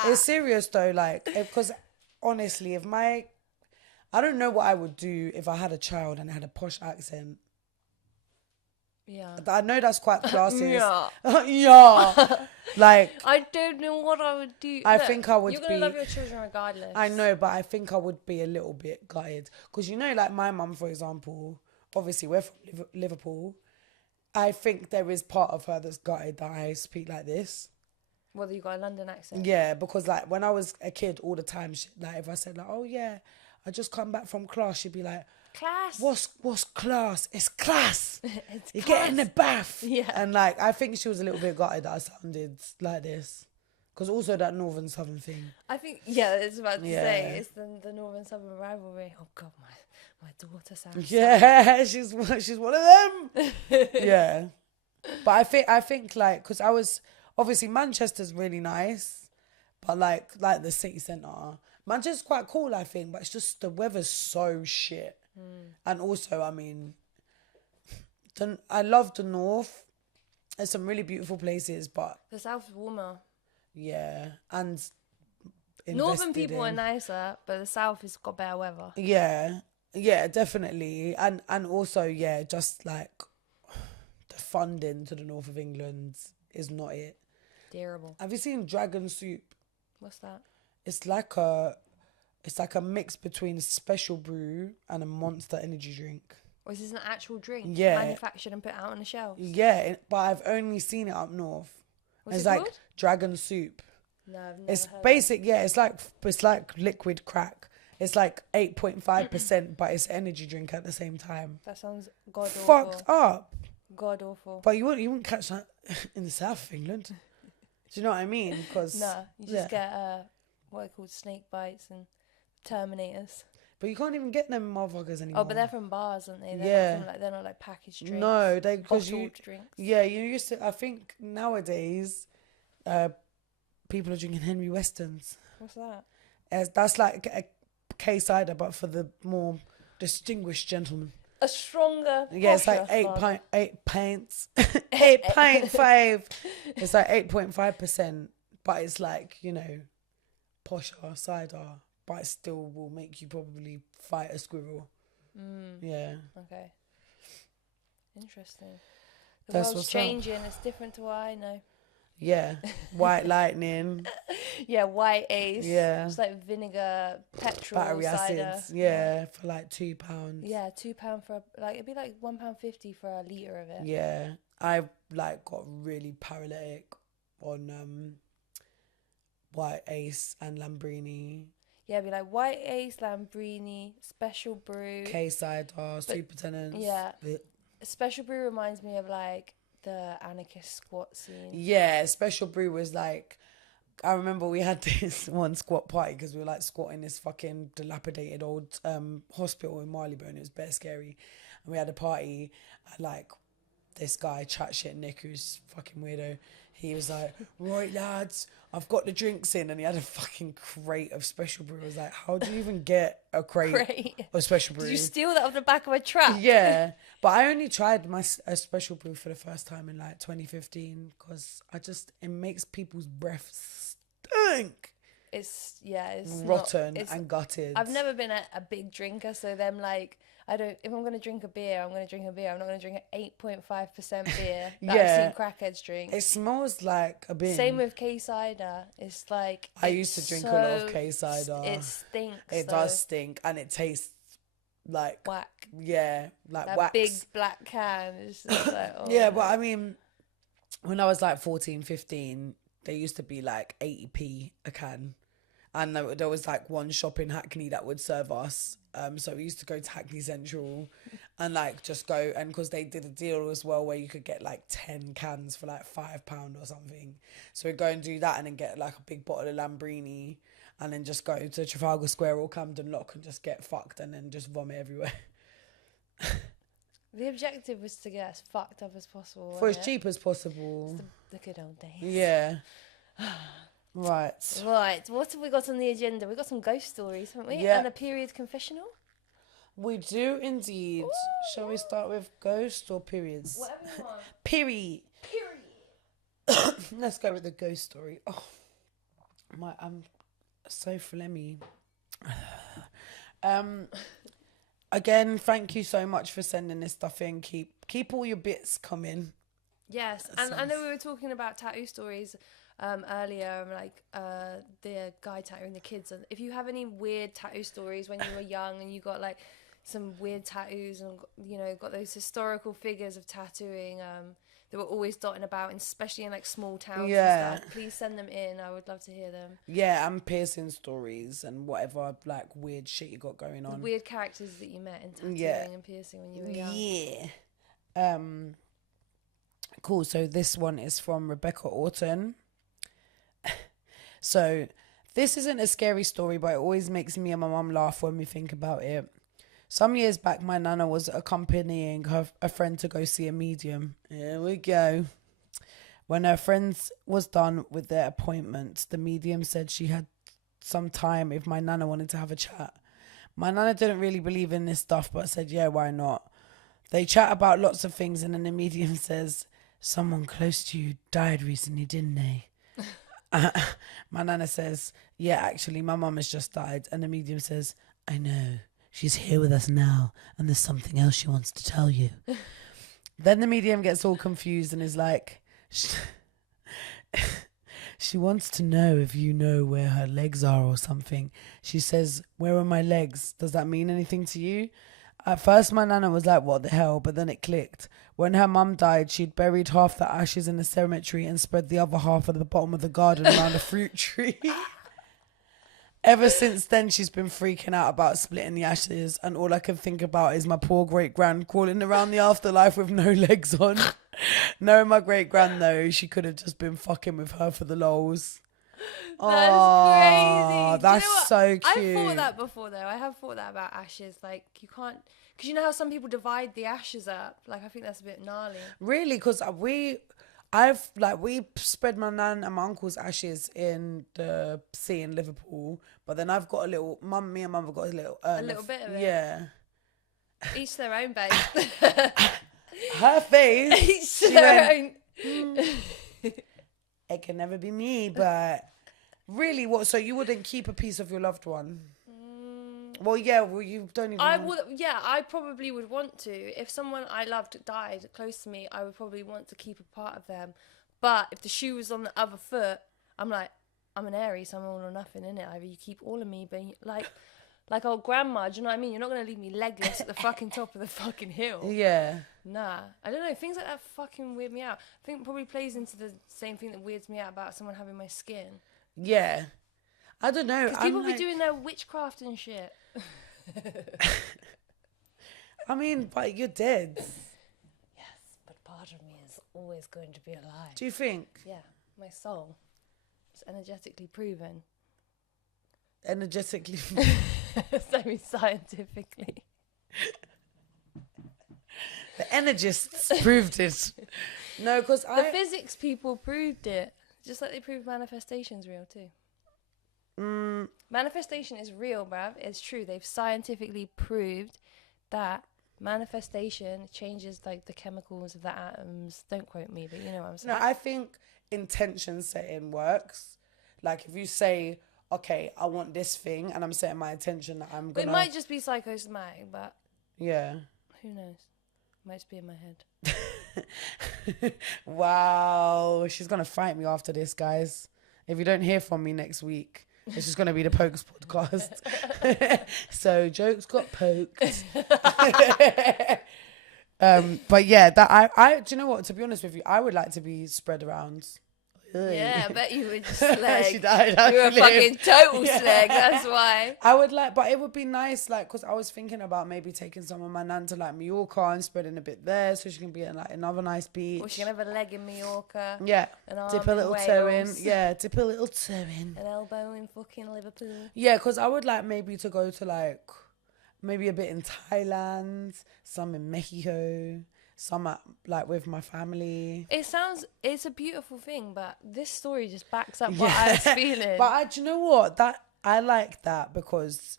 It's serious, though, like, because, honestly, I don't know what I would do if I had a child and I had a posh accent. Yeah. I know that's quite classist. Yeah. Yeah. Like... I don't know what I would do. I think I would You're going to love your children regardless. I know, but I think I would be a little bit gutted. Because, you know, like my mum, for example, obviously we're from Liverpool. I think there is part of her that's gutted that I speak like this. Whether you got a London accent. Yeah, because, like, when I was a kid, all the time, like, if I said, like, oh, yeah, I just come back from class, she'd be like... Class. What's class? It's class. It's you class. get in the bath. Yeah. And, like, I think she was a little bit gutted that I sounded like this. Because also that northern southern thing. I think, it's about to say, it's the northern southern rivalry. Oh, God, my daughter sounds... Yeah, she's one of them. Yeah. But I think, like, because I was... Obviously, Manchester's really nice. But, like the city centre... Manchester's quite cool, I think. But it's just the weather's so shit. And also, I mean, I love the north. There's some really beautiful places, but... The south's warmer. Yeah, and... Northern people are nicer, but the south has got better weather. Yeah, definitely. And also, just like the funding to the north of England is not it. Terrible. Have you seen Dragon Soup? What's that? It's like a mix between special brew and a Monster energy drink. Or is this an actual drink? Yeah. Manufactured and put out on the shelves? Yeah, but I've only seen it up north. What's it's it like called? Dragon Soup. No, I've never It's heard basic, it's like liquid crack. It's like 8.5%, but it's energy drink at the same time. That sounds god awful. Fucked up. God awful. But you wouldn't catch that in the south of England. Do you know what I mean? Because No, you just get what are called snake bites and Terminators. But you can't even get them motherfuckers anymore. Oh, but they're from bars, aren't they? They're not like packaged drinks. No, bottled drinks. Yeah, you used to. I think nowadays, people are drinking Henry Westons. What's that? That's like a K cider, but for the more distinguished gentlemen. A stronger. Yeah, it's like 8 pints, 8.5. It's like 8.5%, but it's like, you know, posher cider, but it still will make you probably fight a squirrel. Yeah. Okay. Interesting. The That's world's what's changing. It's different to what I know. Yeah. White lightning. Yeah, white ace. Yeah. It's like vinegar, petrol, Battery cider. acids. Yeah, for like £2. Yeah, £2 for it'd be like £1.50 for a litre of it. Yeah. I like got really paralytic on white ace and Lambrini. Yeah, it'd be like white ace, Lambrini, special brew. K cider, supertenants. Yeah. Special brew reminds me of like the anarchist squat scene. Yeah, special brew was like, I remember we had this one squat party because we were like squatting this fucking dilapidated old hospital in Marylebone. It was bare scary. And we had a party and like this guy, chat shit Nick, who's fucking weirdo, he was like, right lads, I've got the drinks in, and he had a fucking crate of special brew. I was like, how do you even get a crate of special brew? Did you steal that off the back of a truck? Yeah, but I only tried a special brew for the first time in like 2015 because it makes people's breath stink. It's rotten and gutted. I've never been a big drinker, so them like, if I'm going to drink a beer, I'm going to drink a beer. I'm not going to drink an 8.5% beer that I've seen crackheads drink. It smells like a bin. Same with K-cider. It's like... I used to drink a lot of K-cider. It stinks. It does stink, and it tastes like... whack. Yeah, like that wax. Big black can. It's just like, oh, yeah, but I mean, when I was like 14, 15, they used to be like 80p a can. And there was like one shop in Hackney that would serve us. So we used to go to Hackney Central and like just go, and because they did a deal as well where you could get like 10 cans for like £5 or something. So we'd go and do that and then get like a big bottle of Lambrini and then just go to Trafalgar Square or Camden Lock and just get fucked and then just vomit everywhere. The objective was to get as fucked up as possible. For as cheap as possible. It's the good old days. Yeah. Right. Right. What have we got on the agenda? We've got some ghost stories, haven't we? Yeah. And a period confessional. We do indeed. Ooh. Shall we start with ghosts or periods? Whatever you want. Period. Let's go with the ghost story. Oh, I'm so phlegmy. Again, thank you so much for sending this stuff in. Keep all your bits coming. Yes, and I know we were talking about tattoo stories earlier, like the guy tattooing the kids. And if you have any weird tattoo stories when you were young and you got like some weird tattoos and, you know, got those historical figures of tattooing that were always dotting about, especially in like small towns and stuff, please send them in. I would love to hear them. Yeah, and piercing stories and whatever like weird shit you got going on. The weird characters that you met in tattooing and piercing when you were young. Yeah. Cool. So this one is from Rebecca Orton. So this isn't a scary story, but it always makes me and my mum laugh when we think about it. Some years back, my nana was accompanying a friend to go see a medium. Here we go. When her friends was done with their appointment, the medium said she had some time if my nana wanted to have a chat. My nana didn't really believe in this stuff, but said, yeah, why not? They chat about lots of things, and then the medium says, someone close to you died recently, didn't they? My nana says, yeah, actually, my mum has just died. And the medium says, I know. She's here with us now, and there's something else she wants to tell you. Then the medium gets all confused and is like, she wants to know if you know where her legs are or something. She says, where are my legs? Does that mean anything to you? At first, my nana was like, what the hell? But then it clicked. When her mum died, she'd buried half the ashes in the cemetery and spread the other half at the bottom of the garden around a fruit tree. Ever since then, she's been freaking out about splitting the ashes, and all I can think about is my poor great-grand crawling around the afterlife with no legs on. Knowing my great-grand, though, she could have just been fucking with her for the lols. That's crazy. That's so cute. I've thought that before, though. I have thought that about ashes. Like, you can't... Because you know how some people divide the ashes up? Like, I think that's a bit gnarly. Really? Because we spread my nan and my uncle's ashes in the sea in Liverpool, but then I've got me and mum have got a little bit of it. Yeah. Each their own, babe. Her face. Each their own. It can never be me, but really, what? So you wouldn't keep a piece of your loved one? Well, you don't even. I probably would want to. If someone I loved died close to me, I would probably want to keep a part of them. But if the shoe was on the other foot, I'm like, I'm an Aries, I'm all or nothing, innit? Either you keep all of me, but like old grandma, do you know what I mean? You're not going to leave me legless at the fucking top of the fucking hill. Yeah. Nah. I don't know. Things like that fucking weird me out. I think it probably plays into the same thing that weirds me out about someone having my skin. Yeah. I don't know. Because people be doing their witchcraft and shit. I mean, but you're dead. Yes, but part of me is always going to be alive. Do you think? Yeah, my soul is energetically proven. Energetically? Semi-scientifically. The energists proved it. No, because the physics people proved it. Just like they proved manifestation's real too. Manifestation is real, bruv. It's true. They've scientifically proved that manifestation changes like the chemicals of the atoms. Don't quote me, but you know what I'm saying. No, I think intention setting works. Like if you say, okay, I want this thing, and I'm setting my intention that I'm gonna. It might just be psychosomatic, but yeah, who knows? It might just be in my head. Wow, she's gonna fight me after this, guys. If you don't hear from me next week, it's just gonna be the Pokes podcast. So jokes got poked. But yeah, that I do you know what? To be honest with you, I would like to be spread around. Yeah, I bet you were just slag. She died. You were a fucking total slag, that's why. I would like, but it would be nice, like, because I was thinking about maybe taking some of my nan to like Mallorca and spreading a bit there so she can be at like another nice beach. Or she can have a leg in Mallorca. Yeah. An arm Dip a in little toe in. Wales. Yeah, dip a little toe in. An elbow in fucking Liverpool. Yeah, because I would like maybe to go to like, maybe a bit in Thailand, some in Mexico, some at, like with my family. It's a beautiful thing, but this story just backs up what I was feeling. But do you know what? I like that because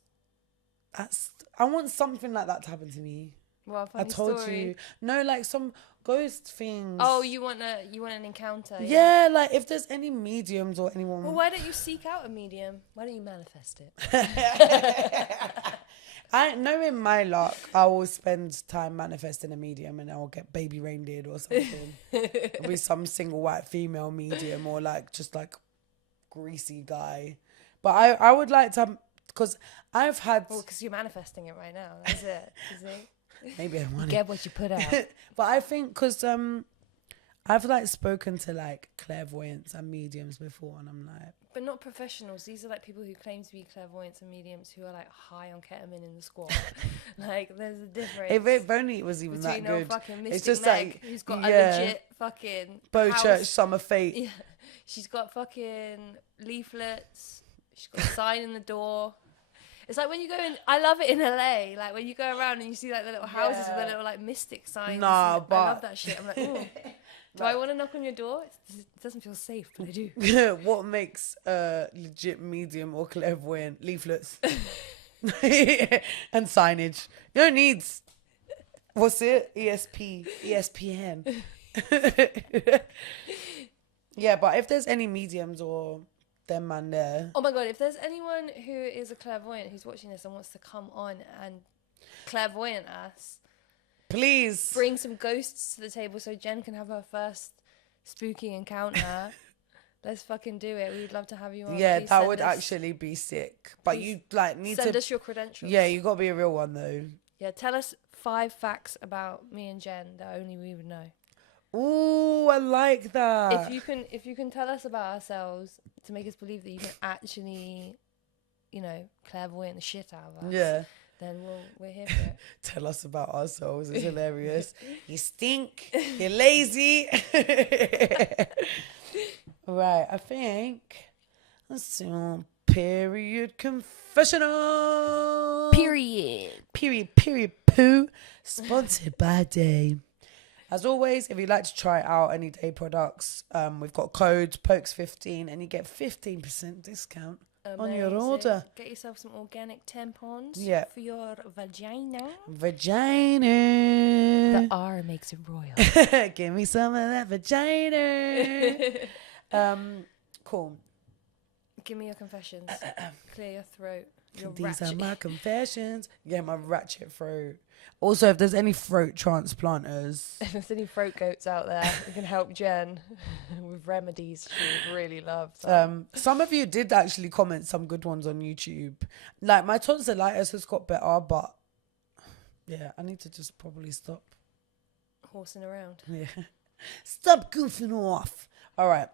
I want something like that to happen to me. Well, funny I told story. you. No, like some ghost things. Oh, you want an encounter? Yeah, like if there's any mediums or anyone. Well, why don't you seek out a medium? Why don't you manifest it? I know in my luck, I will spend time manifesting a medium and I'll get baby reindeered or something. It'll be some single white female medium or like just like greasy guy. But I would like to, because I've had. Well, because you're manifesting it right now. That's it. Is it? Maybe I want Get what you put out. But I think because I've like spoken to like clairvoyants and mediums before, and I'm like, but not professionals. These are like people who claim to be clairvoyants and mediums who are like high on ketamine in the squad. Like, there's a difference. if only it was even between that good. Fucking Mystic It's just Meg, like who's got a legit fucking Bow house. Church Summer Fate. Yeah, she's got fucking leaflets. She's got a sign in the door. It's like when you go in, I love it in LA, like when you go around and you see like the little houses with the little like mystic signs. Nah, but I love that shit. I'm like, ooh. Do I want to knock on your door? It doesn't feel safe, but I do. What makes a legit medium or clairvoyant? Leaflets. And signage. You don't need, what's it? ESPN. Yeah, but if there's any mediums or them man there. Oh my God, if there's anyone who is a clairvoyant who's watching this and wants to come on and clairvoyant us, please bring some ghosts to the table so Jen can have her first spooky encounter. Let's fucking do it. We'd love to have you on. Yeah, Please that would actually be sick. But you like need send to us your credentials. Yeah, you gotta be a real one though. Yeah, tell us 5 facts about me and Jen that only we would know. Ooh, I like that. If you can tell us about ourselves to make us believe that you can actually, clairvoyant the shit out of us. Yeah. Then we're here for it. Tell us about ourselves. It's hilarious. You stink. You're lazy. Right, I think let's see. Period confessional. Period poo. Sponsored by Day. As always, if you'd like to try out any Day products, we've got code POKES15 and you get 15% discount. Amazing. On your order. Get yourself some organic tampons for your vagina. The R makes it royal. Give me some of that vagina. Cool. Give me your confessions. Clear your throat. These are my confessions. Yeah, my ratchet throat. Also, if there's any throat transplanters. If there's any throat goats out there who can help Jen with remedies she would really love. Some of you did actually comment some good ones on YouTube. Like, my tonsillitis has got better, but yeah, I need to just probably stop horsing around. Yeah. Stop goofing off. All right.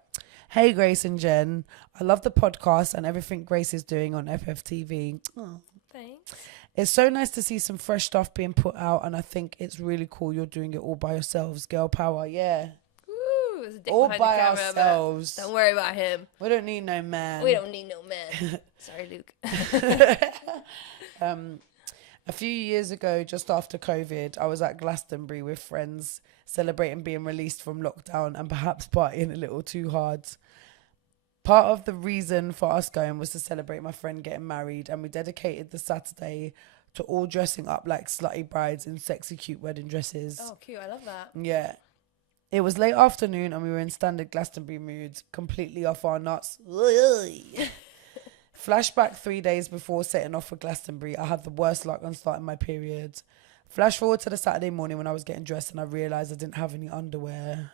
Hey, Grace and Jen. I love the podcast and everything Grace is doing on FFTV. Oh. Thanks. It's so nice to see some fresh stuff being put out, and I think it's really cool you're doing it all by yourselves. Girl power, yeah. Woo, there's a dick all behind by the camera, ourselves. Don't worry about him. We don't need no man. We don't need no man. Sorry, Luke. A few years ago, just after COVID, I was at Glastonbury with friends celebrating being released from lockdown and perhaps partying a little too hard. Part of the reason for us going was to celebrate my friend getting married, and we dedicated the Saturday to all dressing up like slutty brides in sexy cute wedding dresses. Oh, cute. I love that. Yeah. It was late afternoon and we were in standard Glastonbury mood, completely off our nuts. Flashback 3 days before setting off for Glastonbury, I had the worst luck on starting my period. Flash forward to the Saturday morning when I was getting dressed and I realised I didn't have any underwear.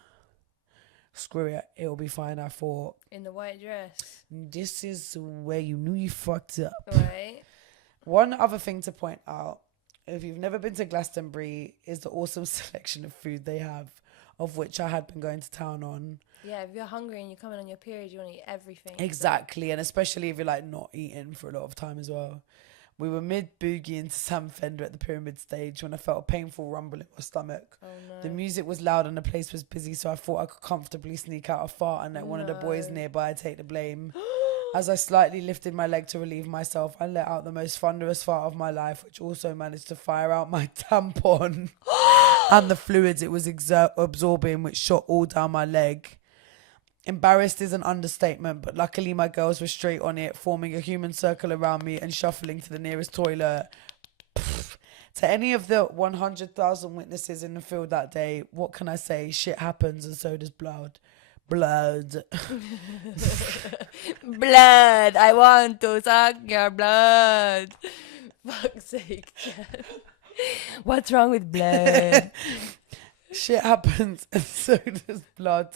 Screw it, it'll be fine, I thought. In the white dress. This is where you knew you fucked up. Right. One other thing to point out, if you've never been to Glastonbury, is the awesome selection of food they have. of which I had been going to town on. Yeah, if you're hungry and you're coming on your period, you want to eat everything. Exactly, and especially if you're like not eating for a lot of time as well. We were mid-boogie into Sam Fender at the pyramid stage when I felt a painful rumble in my stomach. Oh no. The music was loud and the place was busy, so I thought I could comfortably sneak out a fart and let one of the boys nearby take the blame. As I slightly lifted my leg to relieve myself, I let out the most thunderous fart of my life, which also managed to fire out my tampon and the fluids it was absorbing, which shot all down my leg. Embarrassed is an understatement, but luckily my girls were straight on it, forming a human circle around me and shuffling to the nearest toilet. To any of the 100,000 witnesses in the field that day, what can I say? Shit happens and so does blood. Blood. Blood. I want to suck your blood. Fuck's sake, Jen. What's wrong with blood? Shit happens and so does blood.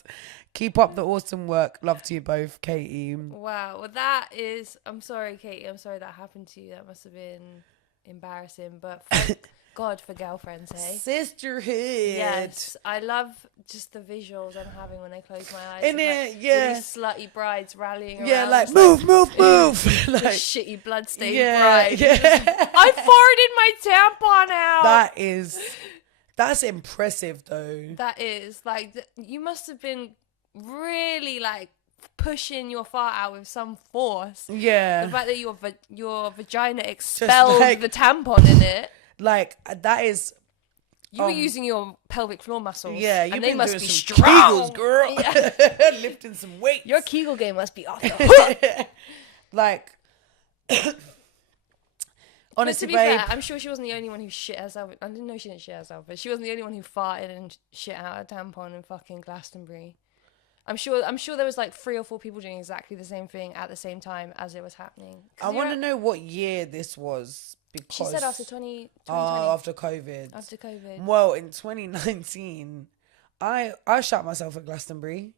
Keep up the awesome work. Love to you both, Katie. Wow. Well, that is... I'm sorry, Katie. I'm sorry that happened to you. That must have been embarrassing. But thank God for girlfriends, hey? Sisterhood. Yes. I love just the visuals I'm having when I close my eyes. In it, yeah. All these slutty brides rallying around. Yeah, like, move. Like, the shitty bloodstained bride. Yeah. I farted my tampon out. That's impressive, though. That is. Like, you must have been really, like, pushing your fart out with some force. Yeah. The fact that your vagina expelled like, the tampon in it. Like, that is... You were using your pelvic floor muscles. Yeah, and they must be strong. Kegels, girl. Yeah. Lifting some weights. Your Kegel game must be off the hook. Like... but Honestly, to be babe, fair, I'm sure she wasn't the only one who shit herself. I didn't know she didn't shit herself, but she wasn't the only one who farted and shit out a tampon in fucking Glastonbury. I'm sure there was like 3 or 4 people doing exactly the same thing at the same time as it was happening. I want to know what year this was because she said after 2020. After COVID. After COVID. Well, in 2019, I shot myself at Glastonbury.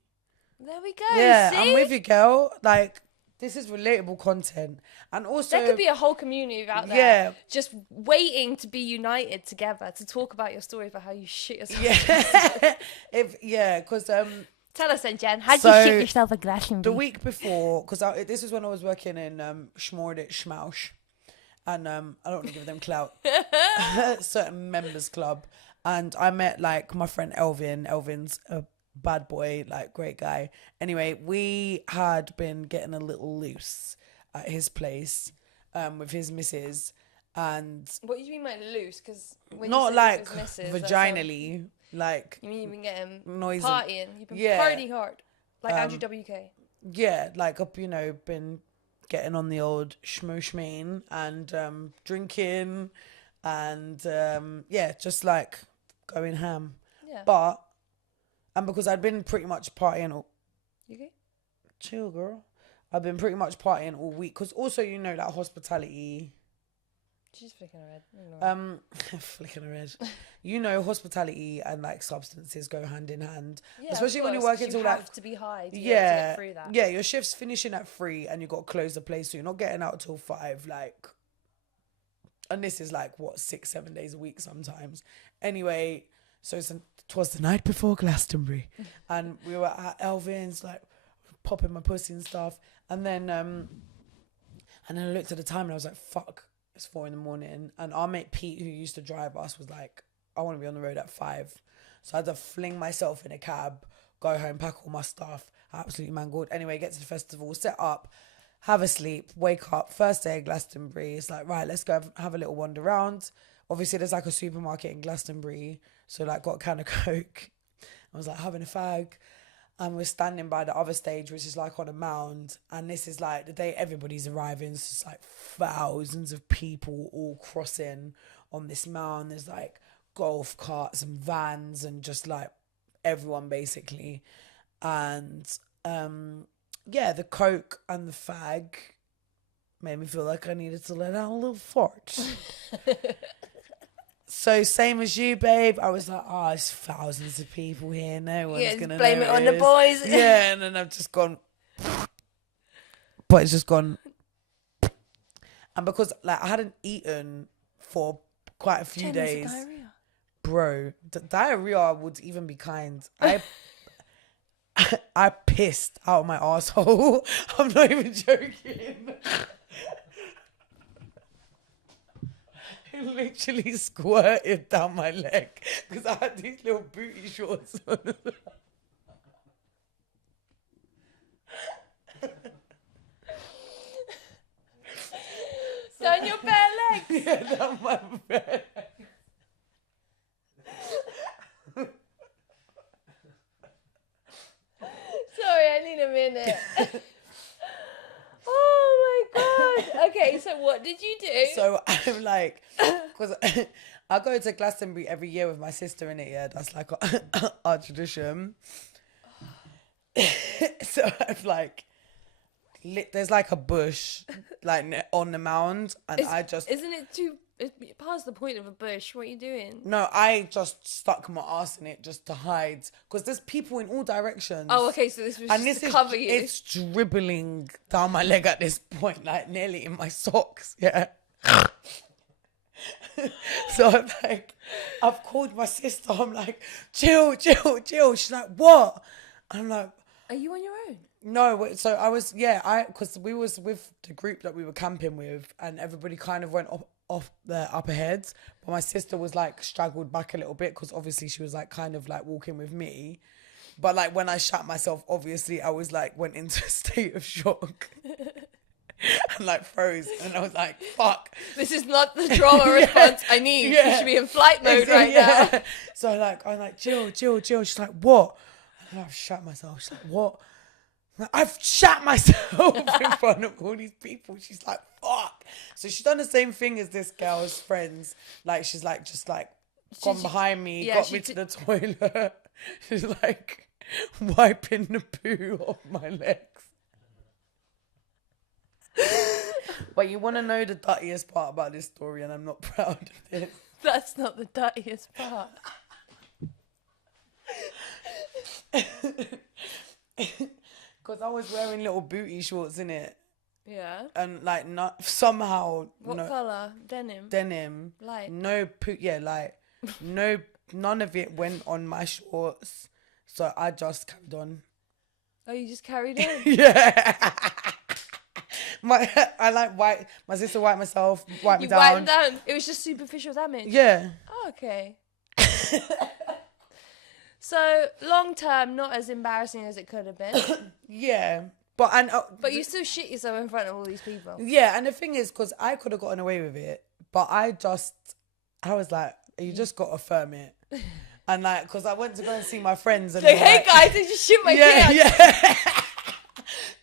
There we go. Yeah, see? I'm with you, girl. Like, this is relatable content. And also... There could be a whole community out there just waiting to be united together to talk about your stories about how you shit yourself. Yeah. Because... Tell us then, Jen. How did you shit yourself at Glastonbury? The week before, because this was when I was working in Schmausch. And I don't want to give them clout. Certain members club. And I met, like, my friend Elvin. Elvin's a bad boy, like, great guy. Anyway, we had been getting a little loose at his place with his missus. And what do you mean by loose? Because not like missus, vaginally, like you mean you've been getting noisy, partying, you've been party hard, like Andrew WK. Yeah, like been getting on the old schmoeshmeen and drinking and just like going ham. Yeah. And because I'd been pretty much partying all... You okay? Chill, girl. I've been pretty much partying all week. Because also, you know, that hospitality... She's flicking her head. Flicking her head. You know, hospitality and, like, substances go hand in hand. Yeah, especially when you're working till, like... You have to be high to get through that. Yeah, your shift's finishing at 3 and you've got to close the place. So you're not getting out till 5, like... And this is, like, 6-7 days a week sometimes. Anyway... So it was the night before Glastonbury, and we were at Elvin's, like popping my pussy and stuff. And then I looked at the time and I was like, "Fuck, it's 4 a.m." And our mate Pete, who used to drive us, was like, "I want to be on the road at 5." So I had to fling myself in a cab, go home, pack all my stuff. Absolutely mangled. Anyway, get to the festival, set up, have a sleep, wake up. First day of Glastonbury. It's like, right, let's go have a little wander around. Obviously, there's like a supermarket in Glastonbury. So, like, got a can of Coke. I was, like, having a fag. And we're standing by the other stage, which is, like, on a mound. And this is, like, the day everybody's arriving. So, it's, like, thousands of people all crossing on this mound. There's, like, golf carts and vans and just, like, everyone, basically. And, the Coke and the fag made me feel like I needed to let out a little fart. So same as you, babe. I was like, there's thousands of people here. No one's gonna blame notice. it on the boys. Yeah, and then I've just gone, but it's just gone. And because like I hadn't eaten for quite a few days, bro, diarrhea would even be kind. I pissed out my asshole. I'm not even joking. It literally squirted down my leg because I had these little booty shorts on. Down your bare legs. Yeah, down my bare legs. Sorry, I need a minute. Oh my god. Okay, so what did you do? So I'm like, because I go to Glastonbury every year with my sister in it. Yeah, that's like our tradition. So I'm like, there's like a bush like on the mound, and isn't it too? It's past the point of a bush. What are you doing? No, I just stuck my ass in it just to hide, because there's people in all directions. Oh, okay, so this was just to cover you. It's dribbling down my leg at this point, like nearly in my socks. Yeah. So I'm like, I've called my sister. I'm like, chill. She's like, what? I'm like, are you on your own? No, so I was, because we was with the group that we were camping with, and everybody kind of went off their upper heads, but my sister was like straggled back a little bit, because obviously she was like kind of like walking with me. But like when I shat myself, obviously I was like, went into a state of shock and like froze, and I was like, fuck, this is not the trauma response I need. You should be in flight mode right now. So I'm like, chill. She's like, what? And I've shat myself. She's like, what? I've shat myself in front of all these people. She's like, fuck. So she's done the same thing as this girl's friends. Like, she's like, just like gone behind me, got me to the toilet. She's like wiping the poo off my legs. But you want to know the dirtiest part about this story, and I'm not proud of this. That's not the dirtiest part. Because I was wearing little booty shorts in it. Yeah. And like not somehow. What colour? Denim. Denim. Light. No light. No, none of it went on my shorts. So I just carried on. Oh, you just carried on? Yeah. My sister wiped me down. You wiped them down. It was just superficial damage. Yeah. Oh, okay. So long term, not as embarrassing as it could have been. Yeah, but you still shit yourself in front of all these people. Yeah, and the thing is, because I could have gotten away with it, but I was like, you just got to affirm it. And like, because I went to go and see my friends, and like, hey guys, did you shit my pants? Yeah.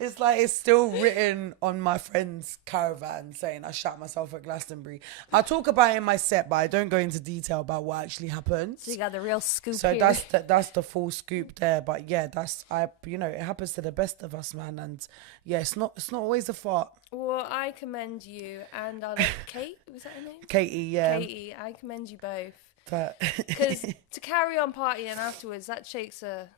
It's like, it's still written on my friend's caravan saying I shat myself at Glastonbury. I talk about it in my set, but I don't go into detail about what actually happened. So you got the real scoop. So here. that's the full scoop there. But yeah, it happens to the best of us, man. And yeah, it's not always a fart. Well, I commend you and Kate, was that her name? Katie, yeah. Katie, I commend you both. Because to carry on partying afterwards, that shakes a...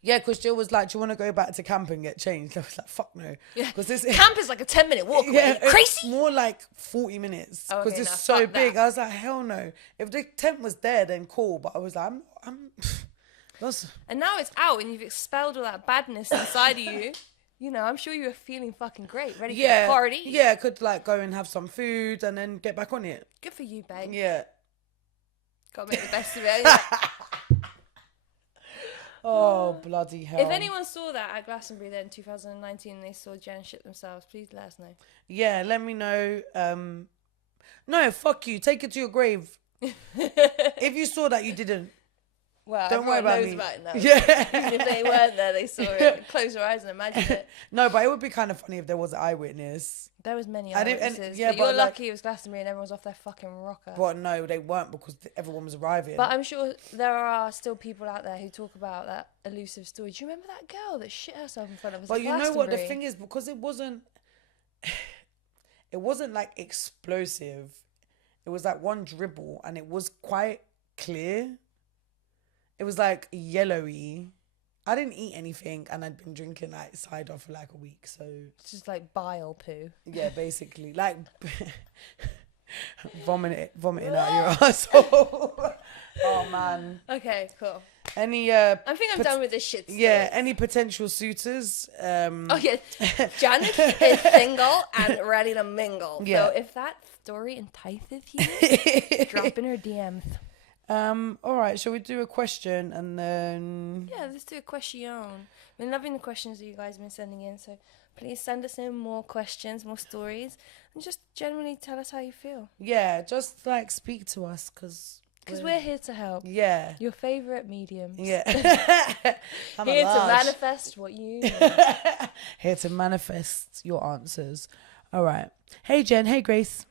Yeah, because Jill was like, do you want to go back to camp and get changed? I was like, fuck no. Yeah. Camp is like a 10-minute walk away. Yeah, crazy? More like 40 minutes. Because Okay, it's so big. That. I was like, hell no. If the tent was there, then cool. But I was like, And now it's out and you've expelled all that badness inside of you. You know, I'm sure you were feeling fucking great, ready for the party. Yeah, I could like go and have some food and then get back on it. Good for you, babe. Yeah. Gotta make the best of it. Oh, bloody hell. If anyone saw that at Glastonbury then in 2019 and they saw Jen shit themselves, please let us know. Yeah, let me know. No, fuck you. Take it to your grave. If you saw that, you didn't. Well, don't worry about me. About it now. Yeah. Even if they weren't there, they saw it. Close your eyes and imagine it. No, but it would be kind of funny if there was an eyewitness. There was many eyewitnesses. Yeah, but you're lucky it was Glastonbury and everyone was off their fucking rocker. But no, they weren't, because everyone was arriving. But I'm sure there are still people out there who talk about that elusive story. Do you remember that girl that shit herself in front of us? But you know what the thing is, because it wasn't like explosive. It was like one dribble and it was quite clear. It was like yellowy. I didn't eat anything and I'd been drinking like cider for like a week, so it's just like bile poo. Yeah, basically, like vomiting out your asshole. Oh man. Okay, cool. Any I think I'm done with this shit story. Yeah, any potential suitors? Oh yeah, Janice is single and ready to mingle. Yeah. So if that story entices you, drop in her DMs. All right, shall we do a question and then? Yeah, let's do a question. I've been loving the questions that you guys have been sending in, so please send us in more questions, more stories, and just generally tell us how you feel. Yeah, just like speak to us because we're here to help. Yeah. Your favourite mediums. Yeah. Here to manifest what you need. Here to manifest your answers. All right. Hey, Jen. Hey, Grace.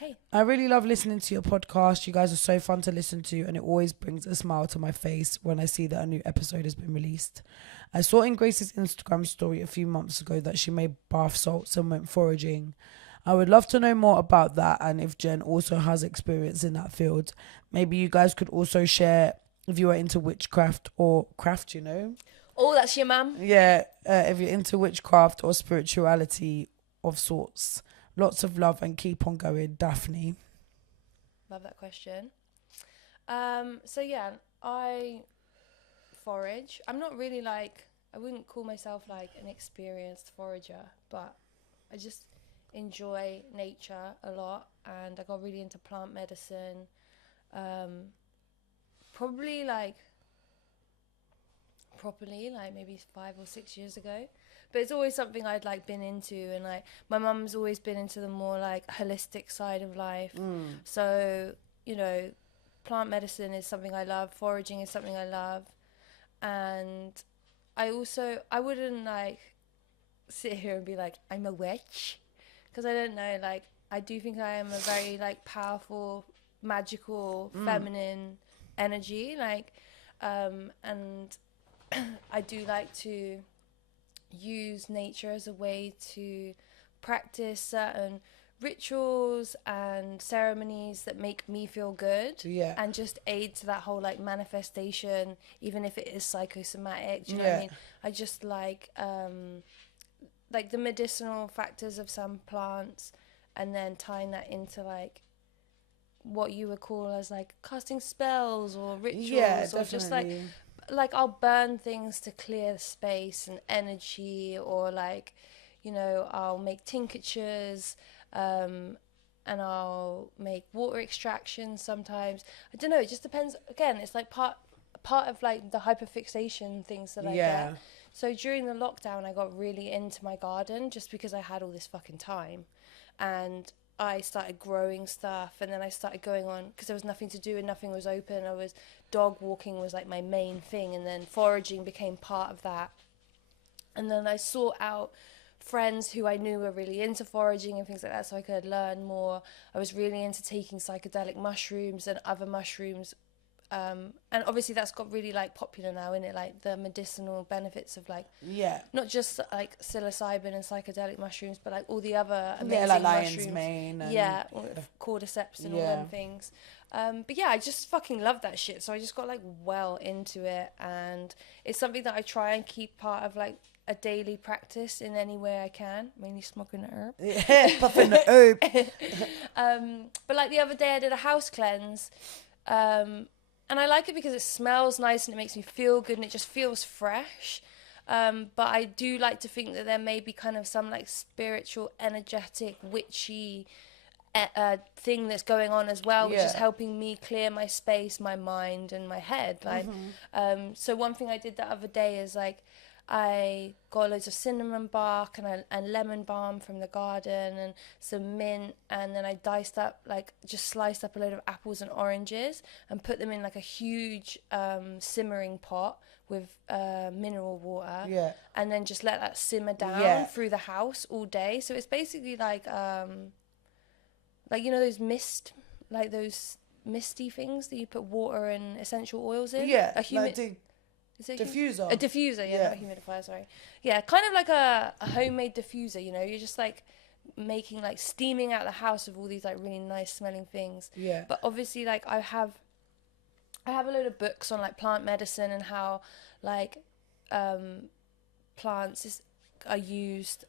Hey. I really love listening to your podcast. You guys are so fun to listen to, and it always brings a smile to my face when I see that a new episode has been released. I saw in Grace's Instagram story a few months ago that she made bath salts and went foraging. I would love to know more about that, and if Jen also has experience in that field. Maybe you guys could also share if you are into witchcraft or craft, Oh, that's your mum? Yeah, if you're into witchcraft or spirituality of sorts. Lots of love and keep on going, Daphne. Love that question. So yeah, I forage. I'm not really I wouldn't call myself like an experienced forager, but I just enjoy nature a lot, and I got really into plant medicine. Probably properly maybe 5 or 6 years ago, but it's always something I'd been into, and my mum's always been into the more holistic side of life. So plant medicine is something I love, foraging is something I love, and I wouldn't sit here and be I'm a witch, because I don't know, I do think I am a very powerful, magical, feminine energy, and I do like to use nature as a way to practice certain rituals and ceremonies that make me feel good, and just aid to that whole manifestation, even if it is psychosomatic. Do you know what I mean? I just the medicinal factors of some plants, and then tying that into what you would call as casting spells or rituals, or just I'll burn things to clear space and energy, or I'll make tinctures, and I'll make water extractions sometimes. I don't know, it just depends. Again, it's part of the hyperfixation things that I get. So during the lockdown, I got really into my garden just because I had all this fucking time, and I started growing stuff, and then I started going on, because there was nothing to do and nothing was open. Dog walking was my main thing, and then foraging became part of that. And then I sought out friends who I knew were really into foraging and things like that, so I could learn more. I was really into taking psychedelic mushrooms and other mushrooms, and obviously that's got really popular now, isn't it? The medicinal benefits of not just psilocybin and psychedelic mushrooms, but all the other amazing lion's mushrooms. mane and Cordyceps and all them things. But yeah, I just fucking love that shit. So I just got well into it, and it's something that I try and keep part of a daily practice in any way I can, mainly smoking the herb. Yeah, puffing the herb. But the other day I did a house cleanse, and I like it because it smells nice and it makes me feel good and it just feels fresh. But I do like to think that there may be kind of some spiritual, energetic, witchy thing that's going on as well, which is helping me clear my space, my mind, and my head. So one thing I did the other day is I got loads of cinnamon bark and lemon balm from the garden and some mint, and then I just sliced up a load of apples and oranges and put them in a huge simmering pot with mineral water, and then just let that simmer down through the house all day. So it's basically those those misty things that you put water and essential oils in. Diffuser. A diffuser, not a humidifier, sorry. Yeah, kind of like a homemade diffuser, You're just making steaming out the house with all these really nice smelling things. Yeah. But obviously I have a load of books on plant medicine and how plants are used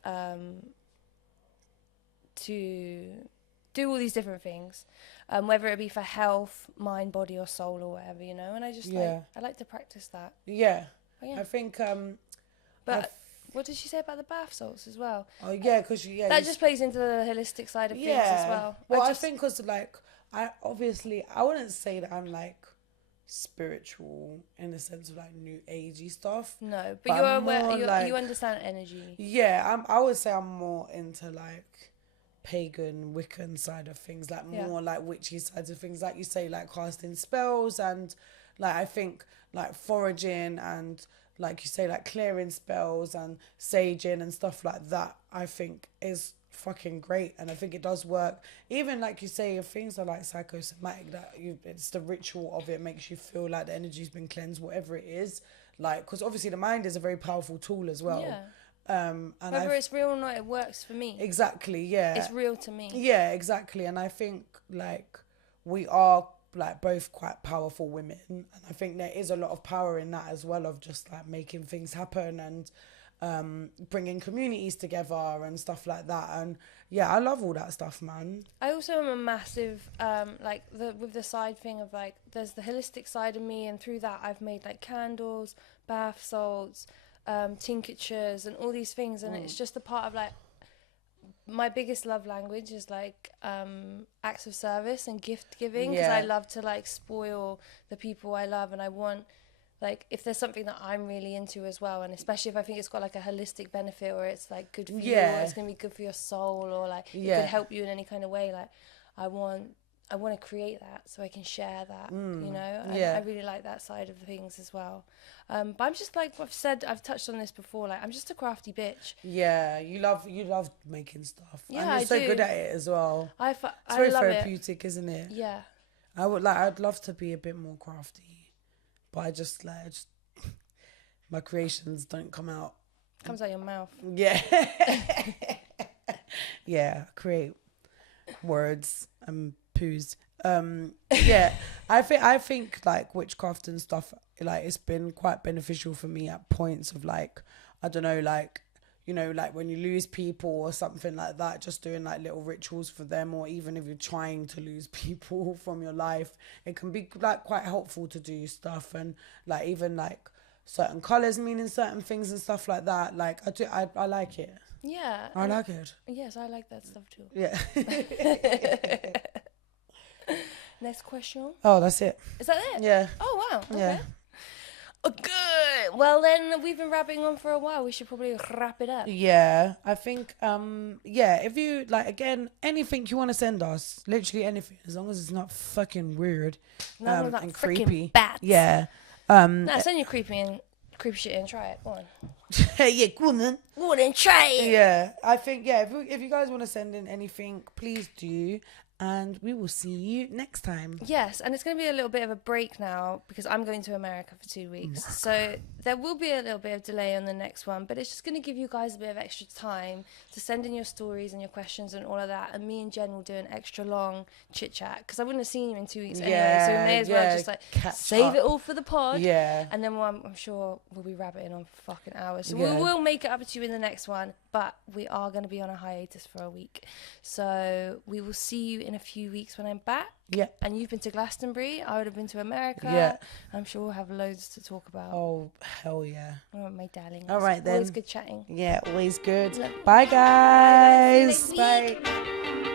to do all these different things, whether it be for health, mind, body, or soul, or whatever, you know. And I just I like to practice that. Yeah. But yeah. I think. But what did she say about the bath salts as well? Oh yeah, because that just plays into the holistic side of things as well. Well, I think because like I wouldn't say that I'm like spiritual in the sense of like new agey stuff. No, but you're aware, you understand energy. Yeah, I would say I'm more into like pagan Wiccan side of things, like more like witchy sides of things, like you say, like casting spells, and like I think like foraging and like you say, like clearing spells and saging and stuff like that, I think is fucking great. And I think it does work. Even like you say, if things are like psychosomatic, that it's the ritual of it makes you feel like the energy's been cleansed, whatever it is. Like, because obviously the mind is a very powerful tool as well. Yeah. And whether it's real or not, it works for me. Exactly, yeah. It's real to me. Yeah, exactly. And I think like we are like both quite powerful women, and I think there is a lot of power in that as well, of just like making things happen and bringing communities together and stuff like that. And yeah, I love all that stuff, man. I also am a massive with the side thing of like there's the holistic side of me, and through that I've made like candles, bath salts, tinctures and all these things, and it's just a part of like my biggest love language is like acts of service and gift giving, because I love to like spoil the people I love, and I want like if there's something that I'm really into as well, and especially if I think it's got like a holistic benefit, or it's like good for you, or it's gonna be good for your soul, or like it could help you in any kind of way, like I want to create that so I can share that, you know. And I really like that side of things as well. But I'm just like I've touched on this before, like I'm just a crafty bitch. Yeah, you love making stuff. Yeah, and you're so good at it as well. It's very therapeutic, isn't it? Yeah. I'd love to be a bit more crafty, but I just my creations don't come out. Comes out your mouth. Yeah. Yeah, create words and poos. Yeah, I think like witchcraft and stuff, like it's been quite beneficial for me at points of like, I don't know, like, you know, like when you lose people or something like that, just doing like little rituals for them, or even if you're trying to lose people from your life, it can be like quite helpful to do stuff. And like even like certain colours meaning certain things and stuff like that, like I like it. Yeah, I like it. Yes, I like that stuff too. Yeah. Next question. Oh, that's it. Is that it? Yeah. Oh, wow. Okay. Yeah. Oh, good. Well, then we've been rapping on for a while. We should probably wrap it up. Yeah, I think, if you, like, again, anything you want to send us, literally anything, as long as it's not fucking weird and creepy. Bats. Yeah. No, send your creepy shit in. Try it. Go on. Yeah, go on then. Go on and try it. Yeah, I think, if you guys want to send in anything, please do. And we will see you next time. Yes, and it's going to be a little bit of a break now because I'm going to America for 2 weeks. So there will be a little bit of delay on the next one, but it's just going to give you guys a bit of extra time to send in your stories and your questions and all of that. And me and Jen will do an extra long chit chat because I wouldn't have seen you in 2 weeks anyway. So we may as well just like save it all for the pod. Yeah. And then I'm sure we'll be rabbiting on for fucking hours. So we will make it up to you in the next one, but we are going to be on a hiatus for a week. So we will see you in a few weeks when I'm back. Yeah. And you've been to Glastonbury. I would have been to America. Yeah. I'm sure we'll have loads to talk about. Oh, hell yeah. Oh, my darling. All right, then. Always good chatting. Yeah, always good. Bye, guys. Bye. Bye.